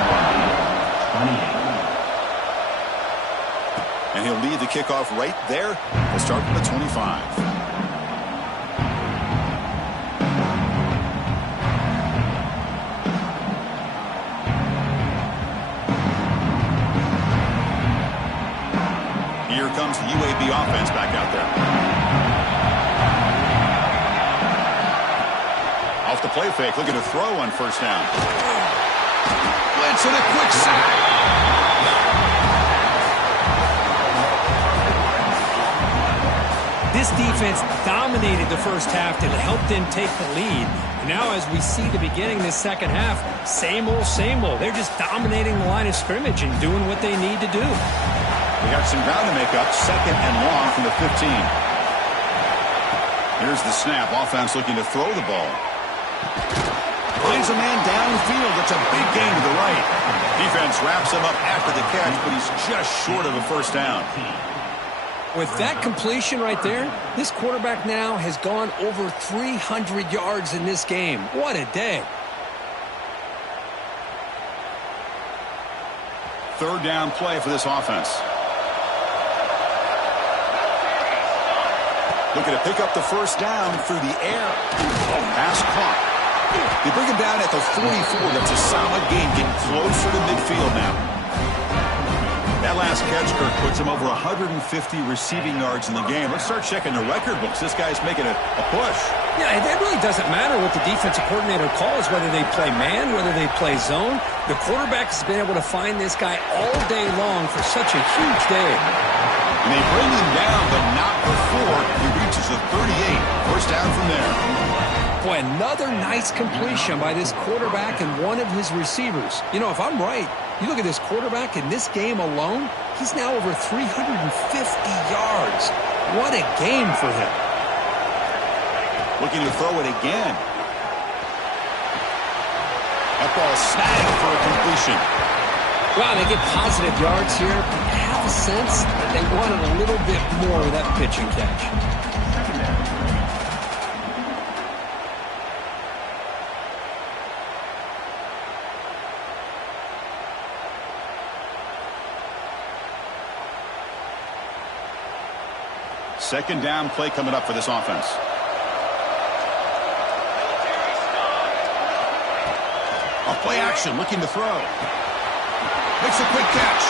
UAB, 28. And he'll lead the kickoff right there. We'll start from the 25. Here comes the UAB offense back out there. Off the play fake, looking to throw on first down. Blitz and a quick sack. This defense dominated the first half to help them take the lead. Now, as we see the beginning of this second half, same old, same old. They're just dominating the line of scrimmage and doing what they need to do. We got some ground to make up. Second and long from the 15. Here's the snap. Offense looking to throw the ball. Finds a man downfield. It's a big gain to the right. Defense wraps him up after the catch, but he's just short of a first down. With that completion right there, this quarterback now has gone over 300 yards in this game. What a day. Third down play for this offense. Looking to pick up the first down through the air. Oh, pass caught. They bring him down at the 44. That's a solid gain, getting closer to midfield now. That last catch, Kirk, puts him over 150 receiving yards in the game. Let's start checking the record books. This guy's making a push. Yeah, it really doesn't matter what the defensive coordinator calls, whether they play man, whether they play zone. The quarterback has been able to find this guy all day long for such a huge day. And they bring him down, but not before he reaches the 38. First down from there. Boy, another nice completion by this quarterback and one of his receivers. You know, if I'm right, you look at this quarterback in this game alone, he's now over 350 yards. What a game for him. Looking to throw it again. That ball snagged for a completion. Well, they get positive yards here. I have a sense that they wanted a little bit more of that pitch and catch. Second down play coming up for this offense. Off play action, looking to throw. Makes a quick catch.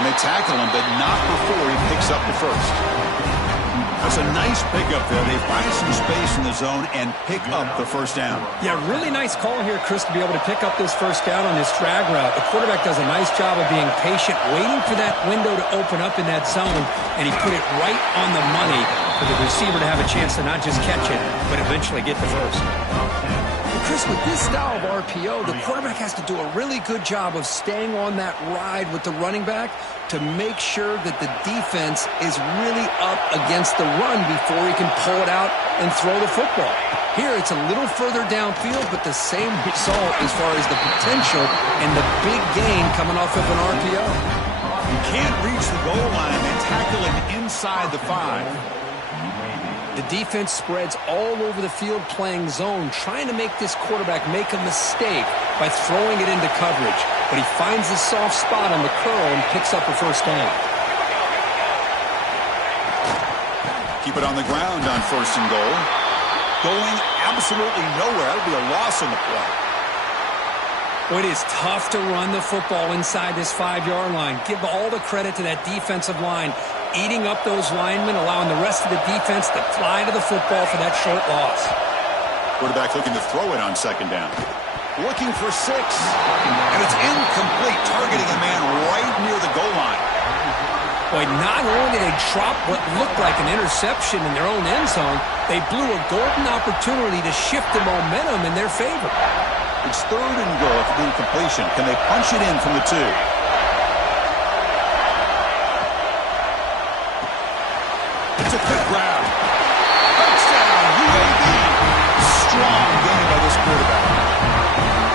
And they tackle him, but not before he picks up the first. That's a nice pickup there. They find some space in the zone and pick up the first down. Yeah, really nice call here, Chris, to be able to pick up this first down on this drag route. The quarterback does a nice job of being patient, waiting for that window to open up in that zone, and he put it right on the money for the receiver to have a chance to not just catch it, but eventually get the first. Chris, with this style of RPO, the quarterback has to do a really good job of staying on that ride with the running back to make sure that the defense is really up against the run before he can pull it out and throw the football. Here, it's a little further downfield, but the same result as far as the potential and the big gain coming off of an RPO. You can't reach the goal line. They tackle him inside the 5. The defense spreads all over the field playing zone, trying to make this quarterback make a mistake by throwing it into coverage. But he finds the soft spot on the curl and picks up a first down. Keep it on the ground on first and goal. Going absolutely nowhere. That would be a loss on the play. Well, it is tough to run the football inside this 5-yard line. Give all the credit to that defensive line, eating up those linemen, allowing the rest of the defense to fly to the football for that short loss. Quarterback looking to throw it on second down. Looking for 6. And it's incomplete, targeting a man right near the goal line. Boy, not only did they drop what looked like an interception in their own end zone, they blew a golden opportunity to shift the momentum in their favor. It's third and goal after the incompletion. Can they punch it in from the 2? It's a quick grab. Touchdown, UAB. Strong game by this quarterback.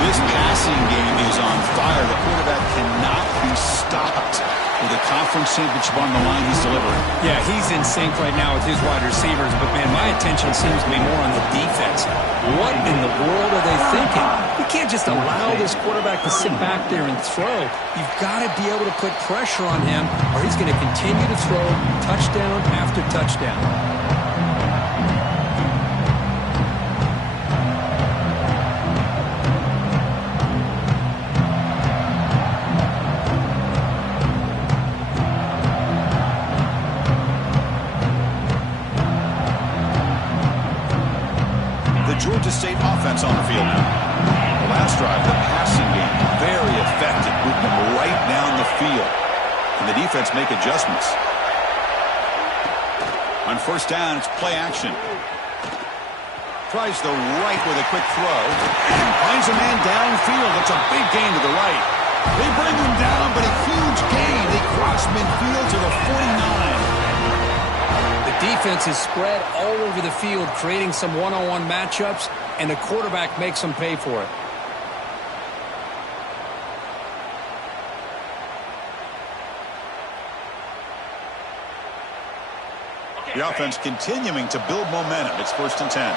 This passing game is on fire. The quarterback cannot be stopped with a confident conference championship on the line, he's delivering. Yeah, he's in sync right now with his wide receivers, but, man, my attention seems to be more on the defense. What in the world are they thinking? You can't just allow this quarterback to sit back there and throw. You've got to be able to put pressure on him, or he's going to continue to throw touchdown after touchdown. Georgia State offense on the field now. The last drive, the passing game, very effective, moving them right down the field. And the defense make adjustments. On first down, it's play action. Tries the right with a quick throw. And finds a man downfield. That's a big gain to the right. They bring him down, but a huge gain. They cross midfield to the 49. Defense is spread all over the field, creating some one-on-one matchups, and the quarterback makes them pay for it. The offense continuing to build momentum. It's 1st and 10.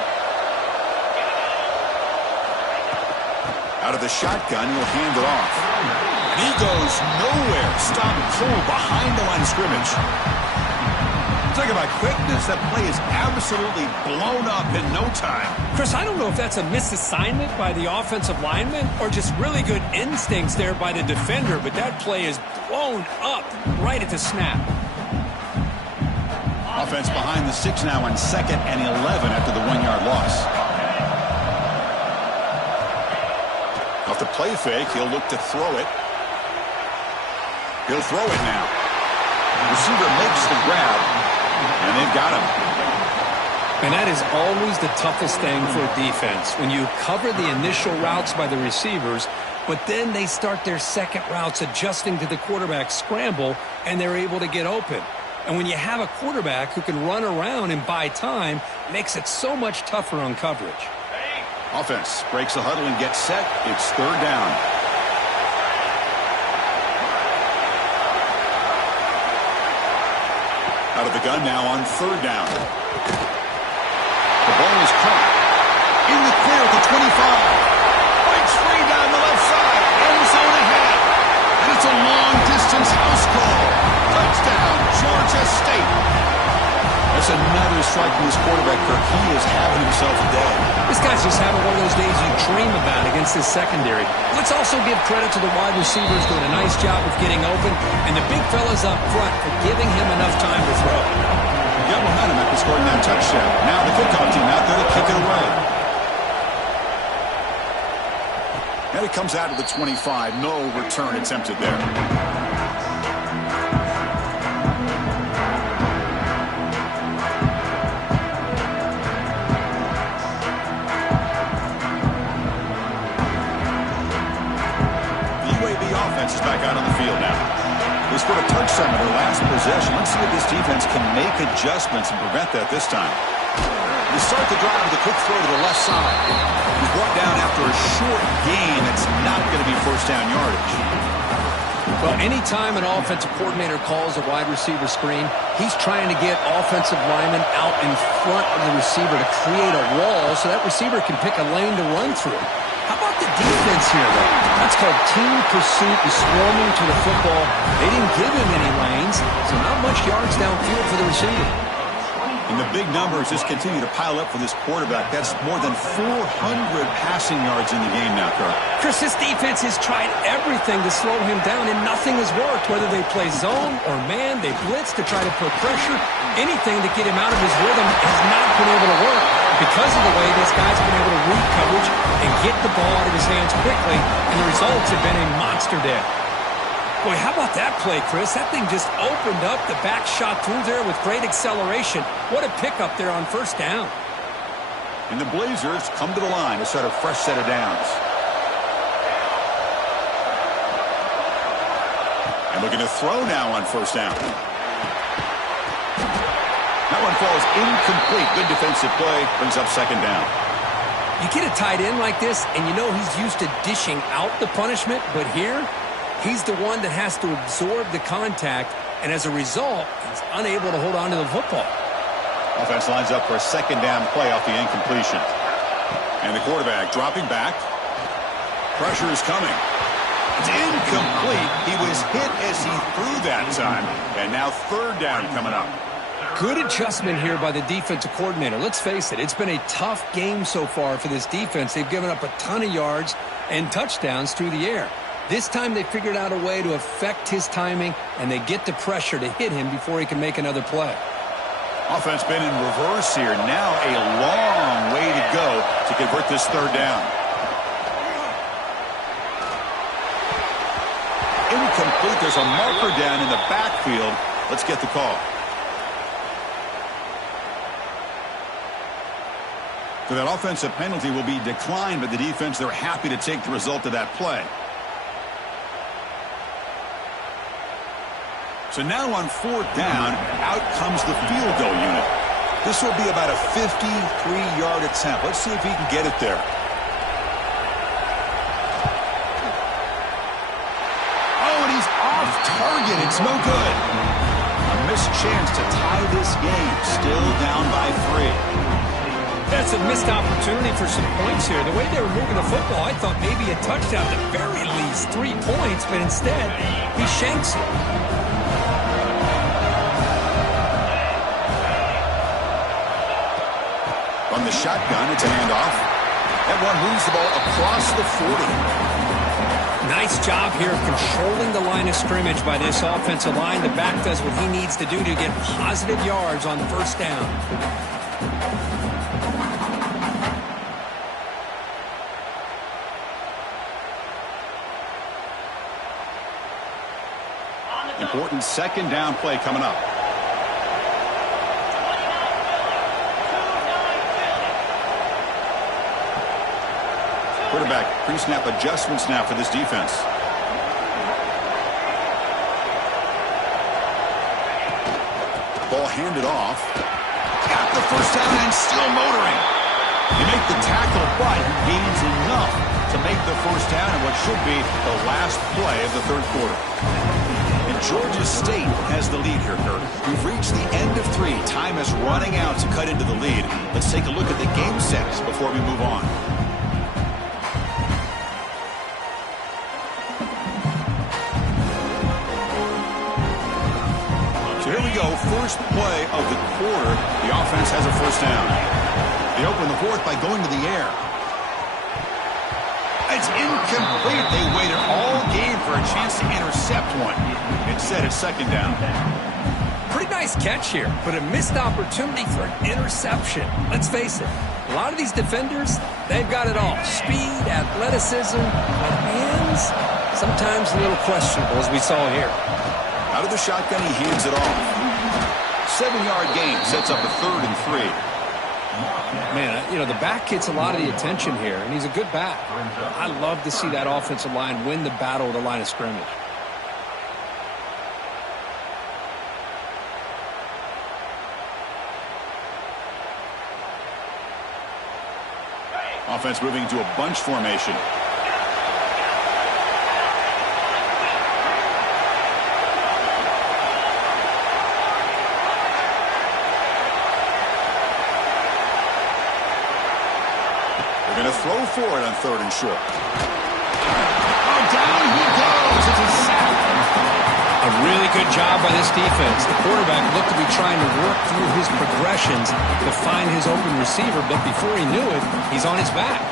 Out of the shotgun, he'll hand it off. And he goes nowhere. Stop and pull behind the line of scrimmage. Talk about quickness. That play is absolutely blown up in no time. Chris, I don't know if that's a misassignment by the offensive lineman or just really good instincts there by the defender, but that play is blown up right at the snap. Offense behind the 6 now on 2nd and 11 after the 1-yard loss. Off the play fake, he'll look to throw it. He'll throw it now. Receiver makes the grab. And they've got him. And that is always the toughest thing for a defense. When you cover the initial routes by the receivers, but then they start their second routes adjusting to the quarterback scramble, and they're able to get open. And when you have a quarterback who can run around and buy time, it makes it so much tougher on coverage. Offense breaks the huddle and gets set. It's 3rd down. Out of the gun now on 3rd down. The ball is caught. In the clear at the 25. Breaks free down the left side. End zone ahead. And it's a long-distance house call. Touchdown, Georgia State. That's another strike from this quarterback, Kirk. He is having himself a day. This guy's just having one of those days you dream about against his secondary. Let's also give credit to the wide receivers doing a nice job of getting open, and the big fellas up front for giving him enough time to throw. Got momentum after scoring that touchdown. Now the kickoff team out there to kick it away. And it comes out to the 25. No return attempted there. Is back out on the field now. They scored a touchdown in their last possession. Let's see if this defense can make adjustments and prevent that this time. They start the drive with a quick throw to the left side. He's brought down after a short gain. It's not going to be 1st down yardage. Well, anytime an offensive coordinator calls a wide receiver screen, he's trying to get offensive linemen out in front of the receiver to create a wall so that receiver can pick a lane to run through. How about the defense here, though? That's called team pursuit and swarming to the football. They didn't give him any lanes, so not much yards downfield for the receiver. And the big numbers just continue to pile up for this quarterback. That's more than 400 passing yards in the game now, Kirk. Chris, this defense has tried everything to slow him down, and nothing has worked. Whether they play zone or man, they blitz to try to put pressure. Anything to get him out of his rhythm has not been able to work because of the way this guy's been able to read coverage and get the ball out of his hands quickly, and the results have been a monster day. Boy, how about that play, Chris? That thing just opened up. The back shot through there with great acceleration. What a pickup there on 1st down. And the Blazers come to the line to start a fresh set of downs. And looking to throw now on 1st down. That one falls incomplete. Good defensive play. Brings up 2nd down. You get a tight end like this, and you know he's used to dishing out the punishment, but here, he's the one that has to absorb the contact and as a result, he's unable to hold on to the football. Offense lines up for a second down play off the incompletion. And the quarterback dropping back. Pressure is coming. It's incomplete. He was hit as he threw that time. And now third down coming up. Good adjustment here by the defensive coordinator. Let's face it, it's been a tough game so far for this defense. They've given up a ton of yards and touchdowns through the air. This time they figured out a way to affect his timing, and they get the pressure to hit him before he can make another play. Offense been in reverse here. Now a long way to go to convert this third down. Incomplete. There's a marker down in the backfield. Let's get the call. So that offensive penalty will be declined by the defense. They're happy to take the result of that play. So now on fourth down, out comes the field goal unit. This will be about a 53-yard attempt. Let's see if he can get it there. Oh, and he's off target. It's no good. A missed chance to tie this game. Still down by 3. That's a missed opportunity for some points here. The way they were moving the football, I thought maybe a touchdown, at the very least 3 points, but instead, he shanks it. From the shotgun, it's a handoff. That one moves the ball across the 40. Nice job here of controlling the line of scrimmage by this offensive line. The back does what he needs to do to get positive yards on first down. Important second down play coming up. Quarterback pre-snap adjustments now for this defense. Ball handed off. Got the first down and still motoring. He make the tackle, but he gains enough to make the first down in what should be the last play of the third quarter. And Georgia State has the lead here, Kurt. We've reached the end of 3. Time is running out to cut into the lead. Let's take a look at the game sets before we move on. Here we go, first play of the quarter. The offense has a first down. They open the fourth by going to the air. It's incomplete. They waited all game for a chance to intercept one. Instead, it's second down. Pretty nice catch here, but a missed opportunity for an interception. Let's face it, a lot of these defenders, they've got it all. Speed, athleticism, but hands, sometimes a little questionable, as we saw here. Out of the shotgun, he hands it off. 7-yard gain sets up a 3rd and 3. Man, you know, the back gets a lot of the attention here, and he's a good back. I love to see that offensive line win the battle at the line of scrimmage. Offense moving to a bunch formation. Going to throw for it on 3rd and short. Oh, down he goes. It's a sack. A really good job by this defense. The quarterback looked to be trying to work through his progressions to find his open receiver, but before he knew it, he's on his back.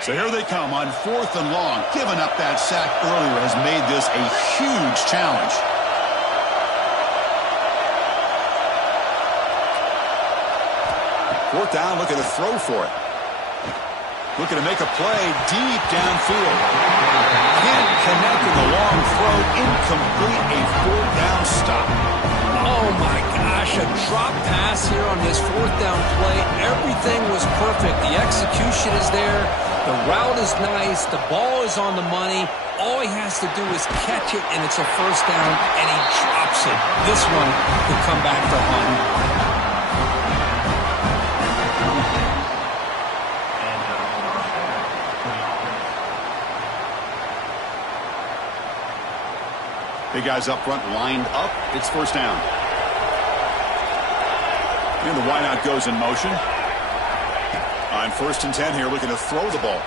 So here they come on 4th and long. Giving up that sack earlier has made this a huge challenge. Fourth down, looking to throw for it. Looking to make a play deep downfield. Can't connect with the long throw. Incomplete, a 4th down stop. Oh my gosh, a drop pass here on this 4th down play. Everything was perfect. The execution is there. The route is nice. The ball is on the money. All he has to do is catch it, and it's a first down, and he drops it. This one could come back to haunt. Big guys up front lined up. It's first down. And the wideout goes in motion. On 1st and 10 here, looking to throw the ball.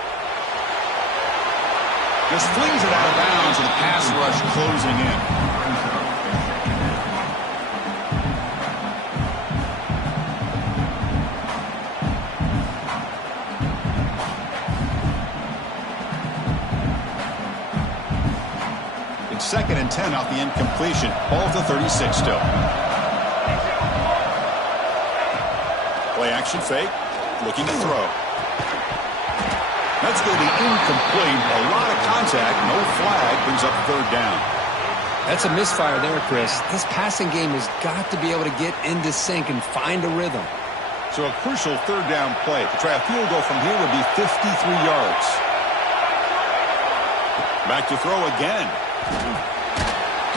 Just flings it out of bounds, and the pass rush closing in. It's 2nd and 10 off the incompletion. Ball to 36 still. Play action fake. Looking to throw. That's going to be incomplete. A lot of contact. No flag. Brings up 3rd down. That's a misfire there, Chris. This passing game has got to be able to get into sync and find a rhythm. So a crucial 3rd down play. To try a field goal from here would be 53 yards. Back to throw again.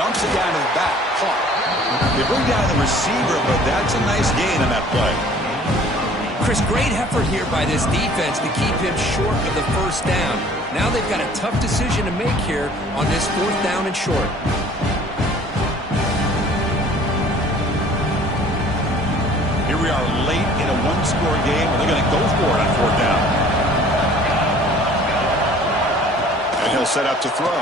Dumps it down to the back. Caught. They bring down the receiver, but that's a nice gain on that play. Chris, great effort here by this defense to keep him short of the first down. Now they've got a tough decision to make here on this 4th down and short. Here we are late in a 1-score game, and they're going to go for it on 4th down. And he'll set up to throw.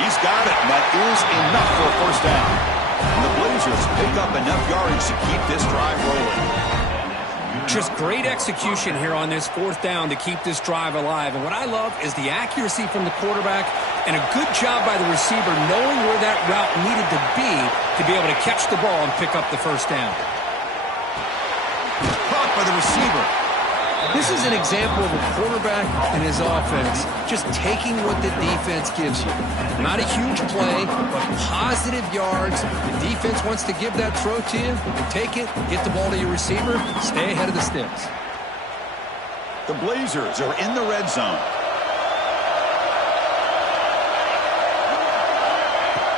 He's got it, and that is enough for a first down. And the Blazers pick up enough yardage to keep this drive rolling. Just great execution here on this 4th down to keep this drive alive. And what I love is the accuracy from the quarterback and a good job by the receiver knowing where that route needed to be able to catch the ball and pick up the first down. Caught by the receiver. This is an example of a quarterback and his offense just taking what the defense gives you. Not a huge play, but positive yards. The defense wants to give that throw to you. You take it, get the ball to your receiver, stay ahead of the sticks. The Blazers are in the red zone.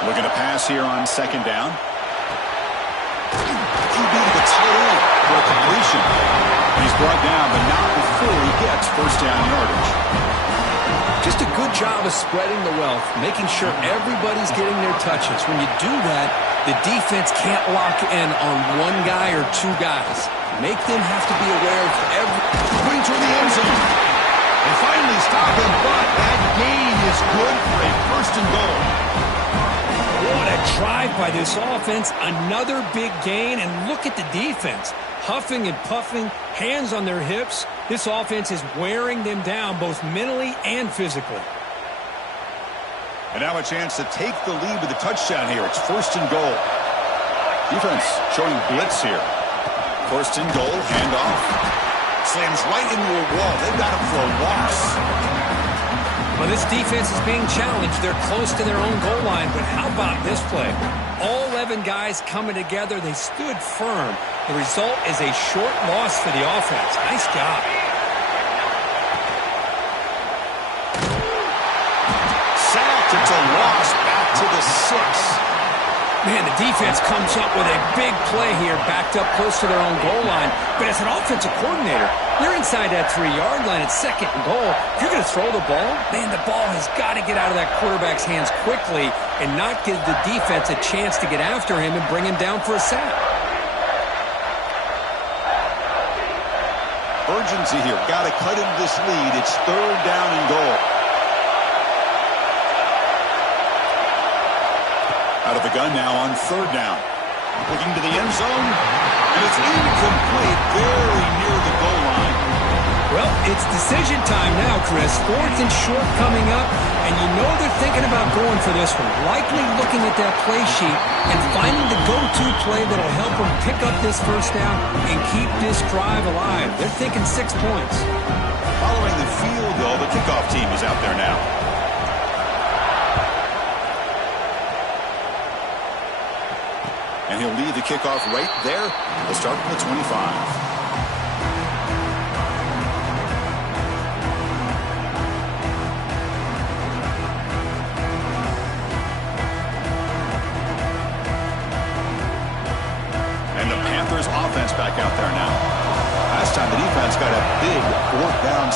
Looking to pass here on 2nd down. QB to the tight end for a completion. He's brought down, but not before he gets first down yardage. Just a good job of spreading the wealth, making sure everybody's getting their touches. When you do that, the defense can't lock in on one guy or two guys. Make them have to be aware of every... Putting toward the end zone. They finally stop him, but that gain is good for a 1st and goal. What a drive by this offense. Another big gain, and look at the defense. Huffing and puffing, hands on their hips. This offense is wearing them down both mentally and physically. And now a chance to take the lead with a touchdown here. It's 1st and goal. Defense showing blitz here. 1st and goal, handoff. Slams right into a wall. They've got him for a loss. Well, this defense is being challenged. They're close to their own goal line, but how about this play? All 11 guys coming together. They stood firm. The result is a short loss for the offense. Nice job. Sacked. It's a loss back to the 6. Man, the defense comes up with a big play here, backed up close to their own goal line. But as an offensive coordinator, you're inside that 3-yard line at 2nd and goal. If you're going to throw the ball, man, the ball has got to get out of that quarterback's hands quickly and not give the defense a chance to get after him and bring him down for a sack. Urgency here. Got to cut into this lead. It's 3rd down and goal. Out of the gun now on 3rd down. Looking to the end zone. And it's incomplete. Very near the goal line. Well, it's decision time now, Chris. 4th and short coming up. And you know they're thinking about going for this one. Likely looking at that play sheet and finding the go-to play that'll help them pick up this first down and keep this drive alive. They're thinking 6 points. Following the field goal, the kickoff team is out there now. And he'll lead the kickoff right there. He'll start from the 25.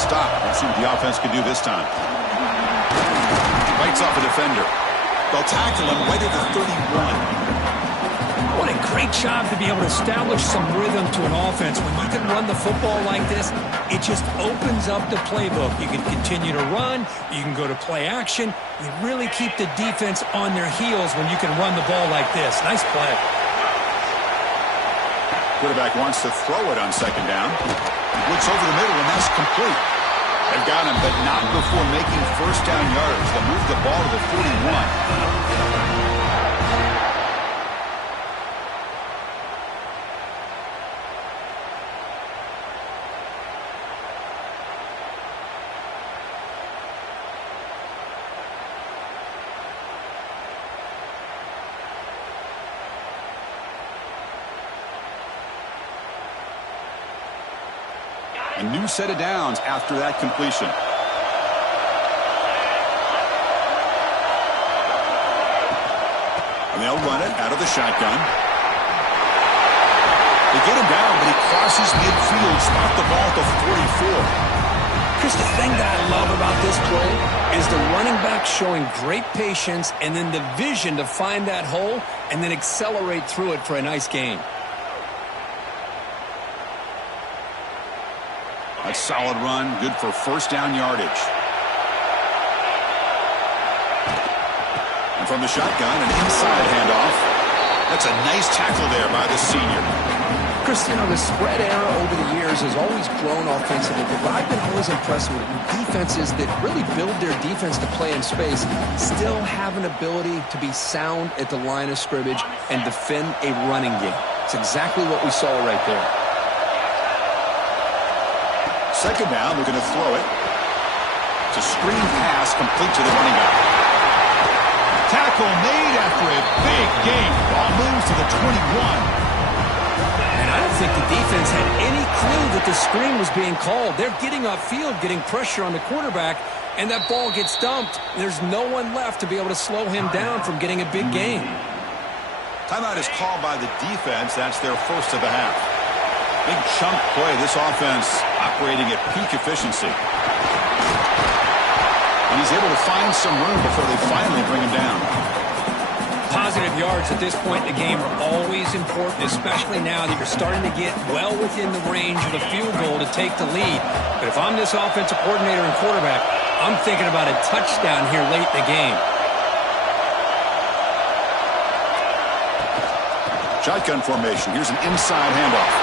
stop. Let's see what the offense can do this time. Bites off a defender. They'll tackle him right at the 31. What a great job to be able to establish some rhythm to an offense. When you can run the football like this, it just opens up the playbook. You can continue to run. You can go to play action. You really keep the defense on their heels when you can run the ball like this. Nice play. Quarterback wants to throw it on second down. He looks over the middle, and that's complete. They've got him, but not before making first down yardage. They'll move the ball to the 41. A new set of downs after that completion. And they'll run it out of the shotgun. They get him down, but he crosses midfield, spot the ball at the 44. Chris, the thing that I love about this play is the running back showing great patience and then the vision to find that hole and then accelerate through it for a nice gain. A solid run, good for first down yardage. And from the shotgun, an inside handoff. That's a nice tackle there by the senior. Chris, you know, the spread era over the years has always grown offensively, but I've been always impressed with defenses that really build their defense to play in space, still have an ability to be sound at the line of scrimmage and defend a running game. It's exactly what we saw right there. Second down, looking to throw it. It's a screen pass complete to the running back. Tackle made after a big gain. Ball moves to the 21. And I don't think the defense had any clue that the screen was being called. They're getting upfield, getting pressure on the quarterback, and that ball gets dumped. There's no one left to be able to slow him down from getting a big gain. Timeout is called by the defense. That's their first of the half. Big chunk play. This offense operating at peak efficiency. And he's able to find some room before they finally bring him down. Positive yards at this point in the game are always important, especially now that you're starting to get well within the range of a field goal to take the lead. But if I'm this offensive coordinator and quarterback, I'm thinking about a touchdown here late in the game. Shotgun formation. Here's an inside handoff.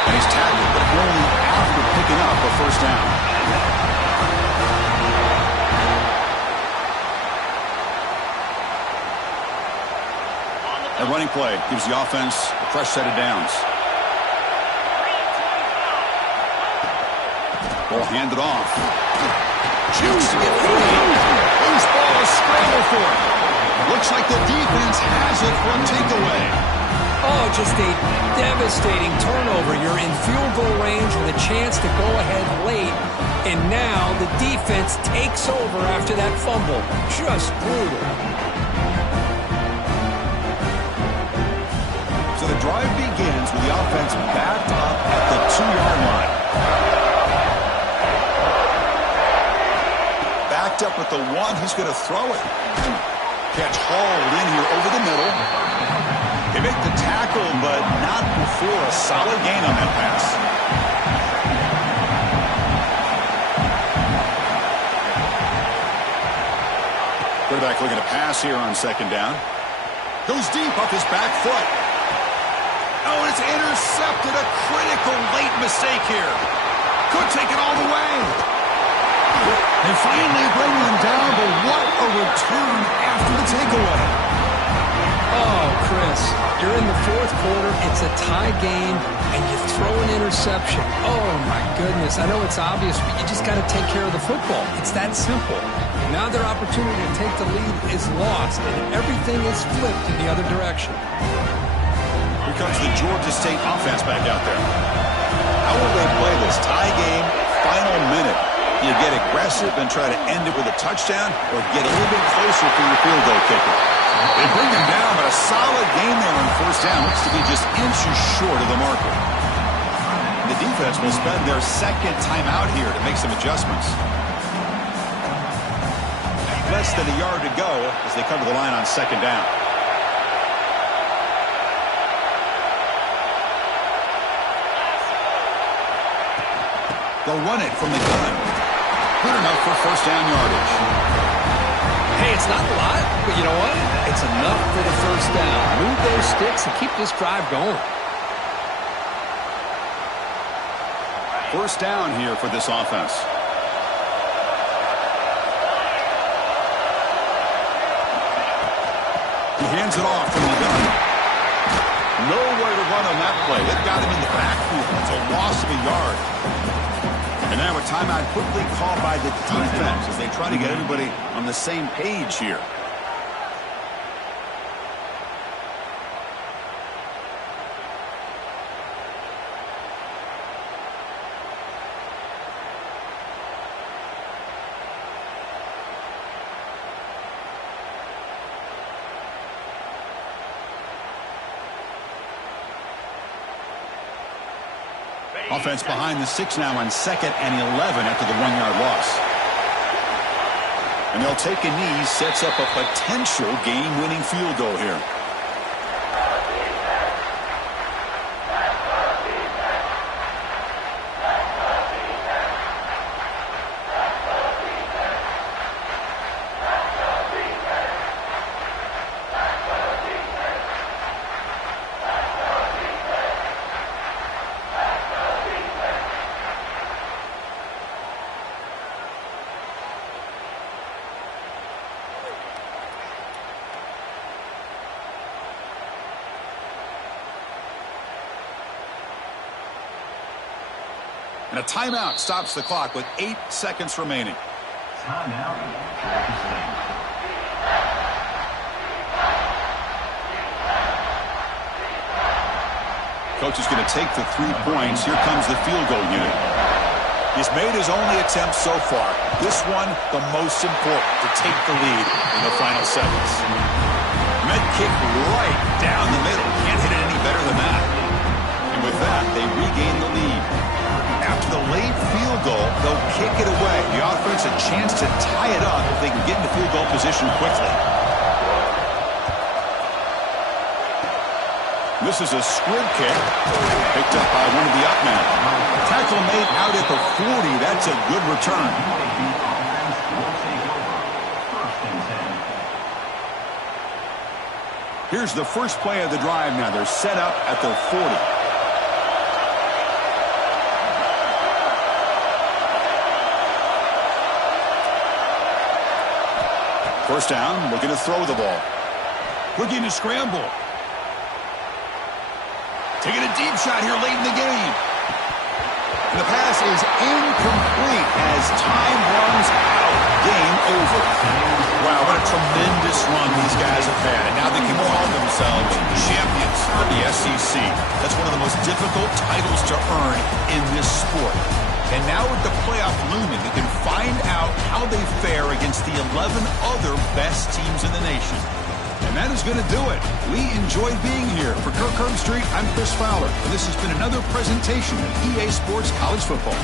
And he's tackled, but only after picking up a first down. A running play gives the offense a fresh set of downs. Ball handed off. Choose to get free. Loose ball, a scramble for it. Looks like the defense has it for a takeaway. Oh, just a devastating turnover. You're in field goal range with a chance to go ahead late, and now the defense takes over after that fumble. Just brutal. So the drive begins with the offense backed up at the 2-yard line. Backed up at the 1, he's going to throw it. Catch hauled in here over the middle. They make the tackle, but not before a solid gain on that pass. Quarterback looking to pass here on second down. Goes deep off his back foot. Oh, it's intercepted. A critical late mistake here. Could take it all the way. They finally bring him down, but what a return after the takeaway. Oh, Chris, you're in the fourth quarter. It's a tie game, and you throw an interception. Oh, my goodness. I know it's obvious, but you just got to take care of the football. It's that simple. Now their opportunity to take the lead is lost, and everything is flipped in the other direction. Here comes the Georgia State offense back out there. How will they play this tie game, final minute? Do you get aggressive and try to end it with a touchdown, or get a little bit closer for your field goal kicker? They bring him down, but a solid game there on first down. Looks to be just inches short of the marker. The defense will spend their second timeout here to make some adjustments. Less than a yard to go as they come to the line on second down. They'll run it from the gun. Good enough for first down yardage. Hey, it's not a lot, but you know what? It's enough for the first down. Move those sticks and keep this drive going. First down here for this offense. He hands it off from the gun. Nowhere to run on that play. They've got him in the backfield. It's a loss of a yard. And now a timeout quickly called by the defense as they try to get everybody on the same page here. Offense behind the 6 now on 2nd and 11 after the 1-yard loss. And they'll take a knee, sets up a potential game-winning field goal here. And a timeout stops the clock with 8 seconds remaining. Timeout. Coach is going to take the 3 points. Here comes the field goal unit. He's made his only attempt so far. This one, the most important, to take the lead in the final seconds. Med kick right down the middle. Can't hit it any better than that. And with that, they regain the lead. After the late field goal, they'll kick it away. The offense a chance to tie it up if they can get into field goal position quickly. This is a squib kick, picked up by one of the up men. Tackle made out at the 40. That's a good return. Here's the first play of the drive now. They're set up at their 40. First down, looking to throw the ball. Looking to scramble. Taking a deep shot here late in the game. And the pass is incomplete as time runs out. Game over. Wow, what a tremendous run these guys have had. And now they can call themselves champions of the SEC. That's one of the most difficult titles to earn in this sport. And now with the playoff looming, they can find out how they fare against the 11 other best teams in the nation. And that is going to do it. We enjoyed being here. For Kirk Herbstreit, I'm Chris Fowler. And this has been another presentation of EA Sports College Football.